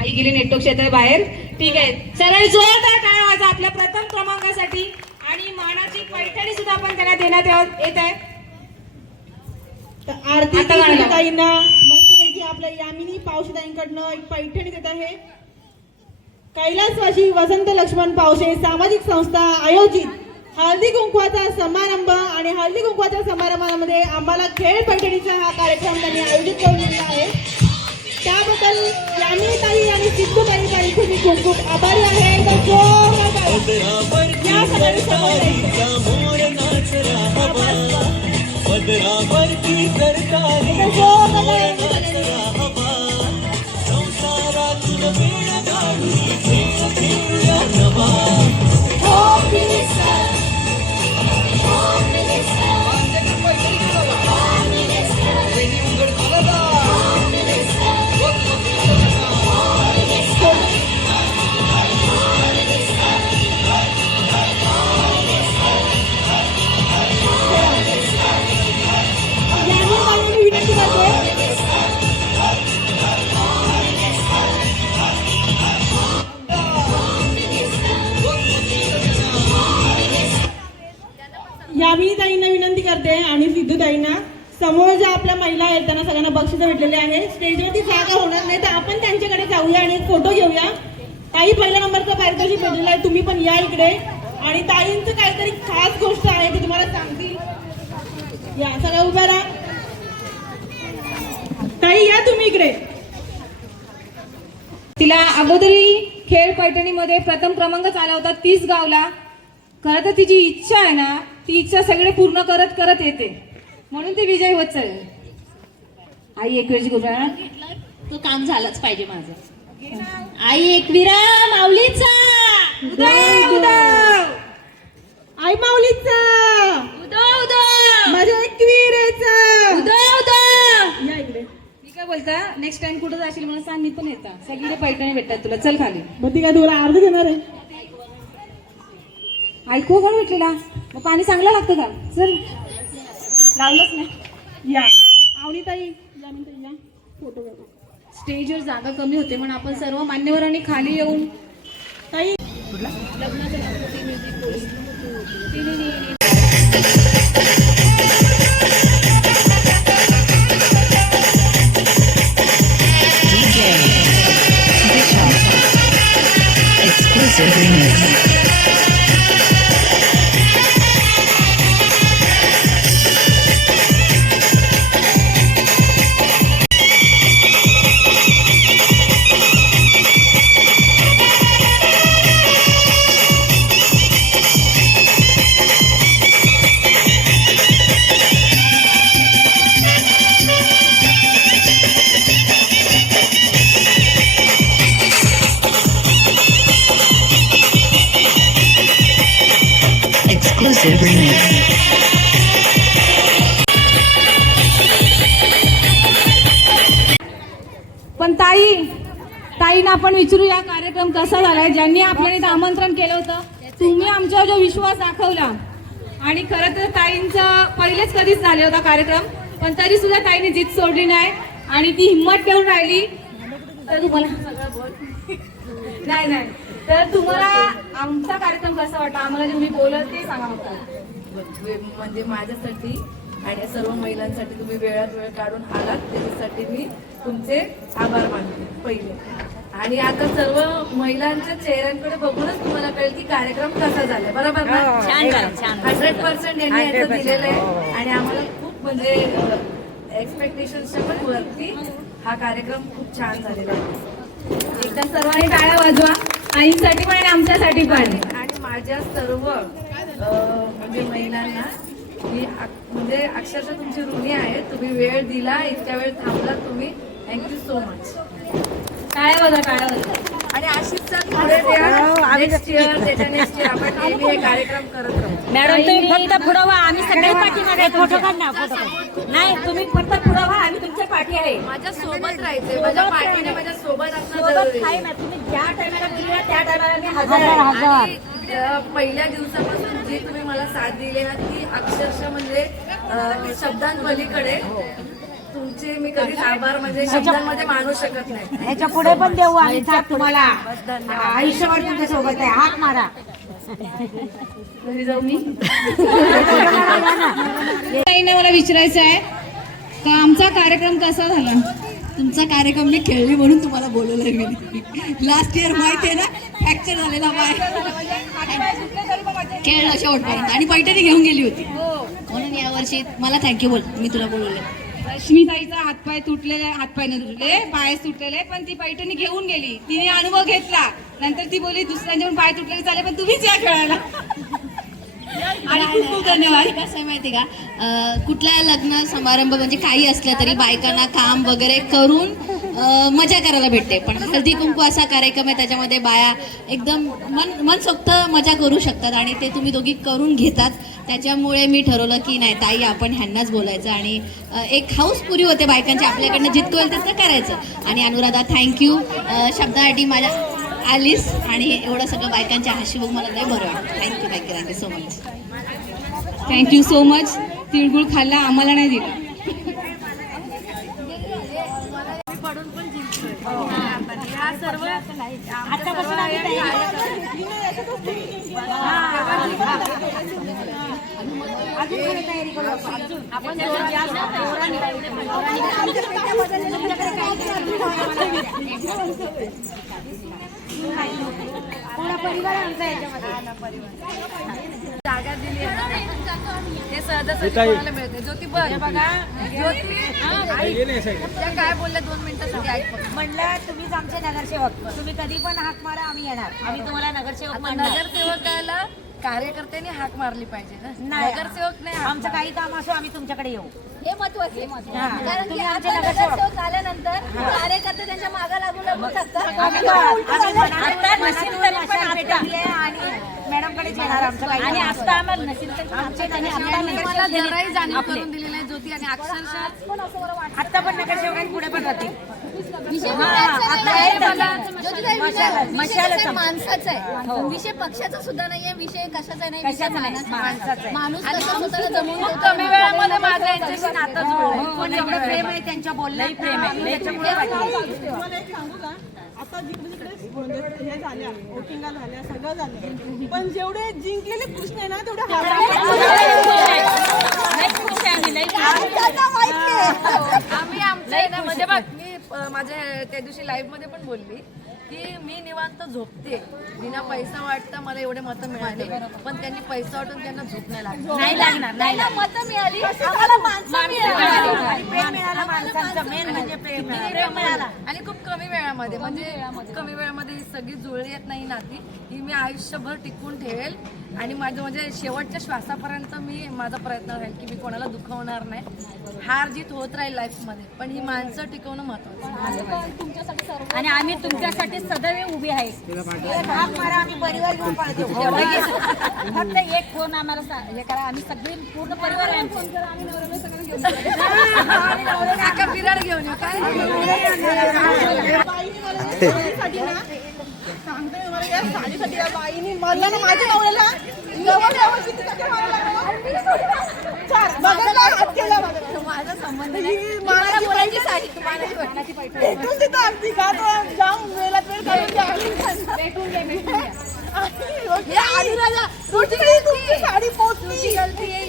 आई गेली नेटवर्क क्षेत्र बाहेर. ठीक आहे, सगळे जोरदार टाळ्या वाजवा आपल्या प्रथम क्रमांकासाठी. आणि मानाची पैठणी सुद्धा आपण त्यांना देण्यात येत आहे. तर आरती आता गाणं लावा. ताईंना मस्तपैकी आपल्या यामिनी पावशेताईंकडनं एक पैठणी देत आहे. कैलासवासी वसंत लक्ष्मण पावशे सामाजिक संस्था आयोजित हळदी कुंकवाचा समारंभ आणि हळदी कुंकवाच्या समारंभामध्ये आम्हाला खेळ पैठणीचा हा कार्यक्रम त्यांनी आयोजित करून दिला आहे. त्याबद्दल यामिनी ताई आणि सिद्धू ताई ताईंचे मी खूप खूप आभारी आहे. तर जोरदार टाळ्या. या सगळ्यांनी समोर विनंती करते. यामिनी ताईंना विनंती करते आणि सिद्धू ताईंना, समोर ज्या आपल्या महिला आहेत त्यांना सगळ्यांना बक्षीस भेटलेले आहे. स्टेजवरती जागा होणार नाही तर आपण त्यांच्याकडे जाऊया आणि एक फोटो घेऊया. ताई पहिल्या नंबरचा पारितोषिक भेटलेला आहे, तुम्ही पण या इकडे. आणि ताईंचं काहीतरी खास गोष्ट आहे ती तुम्हाला सांगतील. या सगळ्या उभ्या राहा. ताई या तुम्ही इकडे. तिला अगोदरी खेळ पैठणीमध्ये प्रथम क्रमांकच आला होता 30 गावला. खरं तर तिची इच्छा आहे ना, ती इच्छा सगळे पूर्ण करत करत येते, म्हणून ती विजयी होत चालली. आई एक वेळची गोष्ट, तो काम झालंच पाहिजे माझं. आई एकविरा माऊलीचा उदय उदय. आई माऊलीचा उदो उदो माझ्या एकविरेचा. उदो उदो. या इकडे. मी काय बोलता, नेक्स्ट टाइम कुठं जाशील म्हणून सांग, मी पण येता. सगळीकडे पैठणी भेटतात तुला. चल खाली. मग ती काय तुला अर्ध देणार आहे. ऐकू कोण भेटलेला? मग पाणी चांगलं लागतं का? चल लावलंच नाही. या आवनीताई यामिनीताई या फोटो घ्या. स्टेजवर जागा कमी होते म्हणून आपण सर्व मान्यवरांनी खाली येऊन ताई लग्नाचं पण ताईंना आपण विचारू या कार्यक्रम कसा झालाय, ज्यांनी आपल्याला इथं आमंत्रण केलं होतं, तुम्ही आमच्यावर जो विश्वास दाखवला. आणि खरं तर ताईंचा पहिलेच कधीच झाले होता कार्यक्रम, पण तरी सुद्धा ताईने जिद सोडली नाही आणि ती हिंमत ठेवून राहिली. तर तुम्हाला नाही तर तुम्हाला आमचा कार्यक्रम कसा वाटला, आम्हाला जे मी बोलत ते सांगा होता. म्हणजे माझ्यासाठी आणि सर्व महिलांसाठी तुम्ही वेळात वेळ काढून आलात, त्याच्यासाठी मी तुमचे आभार मानते पहिले. आणि आता सर्व महिलांच्या चेहऱ्यांकडे बघूनच तुम्हाला कळेल की कार्यक्रम कसा झाला. बरोबर ना? 100% यांनी याचं दिलेलं आहे आणि आम्हाला खूप म्हणजे एक्सपेक्टेशनच्या पण वरती हा कार्यक्रम खूप छान झालेला आहे. एकदा सर्वांनी टाळ्या वाजवा, आईंसाठी पण आणि आमच्यासाठी पण. आणि माझ्या सर्व म्हणजे महिलांना मी म्हणजे अक्षरशः तुमची ऋणी आहे. तुम्ही वेळ दिला, इतक्या वेळ थांबला तुम्ही. Thank you so much. टाळ्या वाजवा. आणि अशीच साथ पुढे द्या. नेक्स्ट इयर त्याच्या नेक्स्ट इयर आपण नेहमी हे कार्यक्रम करत राहू. मॅडम तुम्ही फक्त पुढं व्हा, आम्ही सगळे पाठीमागे. फोटो काढ ना, फोटो काढ. नाही तुम्ही फक्त पुढं व्हा, आम्ही तुमच्या पाठी आहे. माझ्या सोबत राहायचे, माझ्या पाठीने माझ्या सोबत असणं जरुरी आहे. तुम्ही ज्या टायमाला दिली त्या टायमाला मी हजर आहे. आणि पहिल्या दिवसापासून जी तुम्ही मला साथ दिली ना, ती अक्षरशः म्हणजे शब्दांपलीकडे. तुमचे मी कधीच आभार म्हणजे शब्दांमध्ये मानू शकत नाही. ह्याच्या पुढे पण देऊ आम्ही साथ तुम्हाला. आयुष्यभर तुमच्या सोबत आहे. हाक मारा. घरी जाऊ मी. ताईंना मला विचारायचं आहे का आमचा कार्यक्रम कसा झाला. तुमचा कार्यक्रम मी खेळली म्हणून तुम्हाला बोलवलंय मी. लास्ट इयर माहिती आहे ना, फ्रॅक्चर झालेला पाय, खेळलं शेवटपर्यंत आणि पैठणी घेऊन गेली होती. म्हणून यावर्षी मला थँक्यू बोल, मी तुला बोलवलं. रश्मिताईचा हातपाय तुटलेले, हातपाय न तुटले, पाय तुटलेले, पण ती पैठणी घेऊन गेली. तिने अनुभव घेतला. नंतर ती बोलली दुसऱ्यांचे पण पाय तुटलेले चालेल, पण तुम्हीच या खेळायला. आणि खूप खूप धन्यवाद. कसं आहे माहिती का, कुठला लग्न समारंभ म्हणजे काही असलं तरी बायकांना काम वगैरे करून मजा करायला भेटते. पण हळदी कुंकू असा कार्यक्रम आहे, त्याच्यामध्ये बाया एकदम मनसोक्त मजा करू शकतात आणि ते तुम्ही दोघी करून घेतात. त्याच्यामुळे मी ठरवलं की नाही ताई, आपण ह्यांनाच बोलायचं आणि एक हाऊस पुरी होते बायकांची. आपल्याकडनं जितकं होईल तितकं करायचं. आणि अनुराधा थँक्यू, शब्दासाठी माझ्या आलीस आणि एवढं सगळं बायकांच्या हाशी बघ मला लय बरं वाटतं. Thank you so much. Thank you so much. तिळगुळ खाल्ला, आम्हाला नाही दिला. पडून पण जिंकतोय. ह्या सर्व आतापासून तयारी करू आपण. पूर्ण परिवार आमचा याच्यामध्ये. जागा दिली आहे ना, हे सहजासहजी कोणाला मिळते. ज्योती बघा, ज्योती त्या काय बोलल्या 2 मिनिटासाठी ऐक. म्हणलं तुम्हीच आमचे नगरसेवक, तुम्ही कधी पण हाक मारा, आम्ही येणार. आम्ही तुम्हाला नगरसेवक म्हणणार. नगरसेवकाला कार्यकर्त्यांनी हाक मारली पाहिजे ना, नगरसेवक नाही. आमचं काही काम असो आम्ही तुमच्याकडे येऊ. हे महत्वाचं आहे. हा. कारण की तुम्ही आता आमचे नगरसेवक. नगरसेवक झाल्यानंतर कार्यकर्ते त्यांच्या मागे लागून शकतात. आता नशीब तरी पण भेटली आहे आणि मॅडमकडेच येणार आमचं काही. आणि आता आम्हाला नशीब मला जराही जाणीव करून दिली नाही ज्योती. आणि अक्षरशः आता पण नगरसेवक पुढे पण राहतील. विषय माणसाचा आहे. विषय पक्षाचा सुद्धा नाहीये, विषय कशाचा नाही, विषय माणसाचा आहे. माणूस कसा स्वतःला जमवून खूप कमी वेळामध्ये माझं यांच्याशी नातं जुळलं. पण एवढं प्रेम आहे त्यांच्या बोलण्यात, प्रेम आहे त्याच्यामुळे वाटलं. तुम्हाला एक सांगू का, आता जिकडे तिकडे हे झाल्या, वोटिंगा झाल्या, सगळं झालं, पण जेवढे जिंकलेले कृष्ण आहे ना तेवढे आम्ही आमचं आहे ना, म्हणजे बघ मी माझ्या त्या दिवशी लाईव्ह मध्ये पण बोलली की मी निवांत झोपते, बिना पैसा वाटता मला एवढे मतं मिळाले. पण त्यांनी पैसा वाटून त्यांना झोप नाही लागली. नाही लागणार, नाही मतं मिळाली, आम्हाला माणसं मिळाली. प्रेम मिळालं माणसांचं. मेन म्हणजे प्रेम. प्रेम मिळाला. आणि खूप कमी वेळामध्ये म्हणजे कमी वेळामध्ये ही सगळी जुळली आहेत नाही नाती ही मी आयुष्यभर टिकवून ठेवेल आणि माझं म्हणजे शेवटच्या श्वासापर्यंत मी माझा प्रयत्न राहील की मी कोणाला दुखवणार नाही. हार जीत होत राहील लाईफमध्ये पण ही माणसं टिकवणं महत्वाचं. आणि आम्ही तुमच्यासाठी सदैव उभी आहे. हाक मारा, आम्ही परिवार घेऊन पळतो. फक्त एक फोन आम्हाला हे करा, आम्ही सगळे पूर्ण परिवार आहे आमचे. एका बिराड घेऊन येऊ काय बाईने मला या साडीसाठी ना सांगते मला या साडीसाठी या बाईने मला ना माझ्या नवऱ्याला जवळ किती टक्के मारायला लागला? 4 बघा ना, हात केला माझा संबंध नाही. मानाची बोलायची साडी तुम्हाला भेटून तिथं अगदी का तो जाऊन वेळात वेळ काढून तुमची साडी पोचली.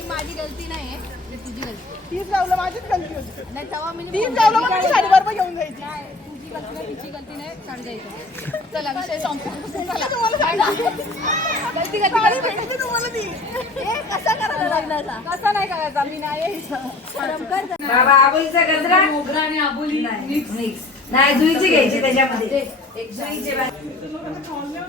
माझी गलती नाही तुझी गलती. तीच लावलं, माझीच गलती होती. नाही तेव्हा मी तीच लावलं मग मी साडी बरोबर घेऊन जायची. तुझी गलती नाही तिची गलती नाही साडी द्यायचं. चला विषय संपला. गलती साडी भेटली तुम्हाला ती. कसा करायला लग्नाचा? कसा नाही करायचा मी नाही बाबा आबोलीचा गजरा मोगरा आणि आबोली नाही जुईची घ्यायची त्याच्यामध्ये. जुईचे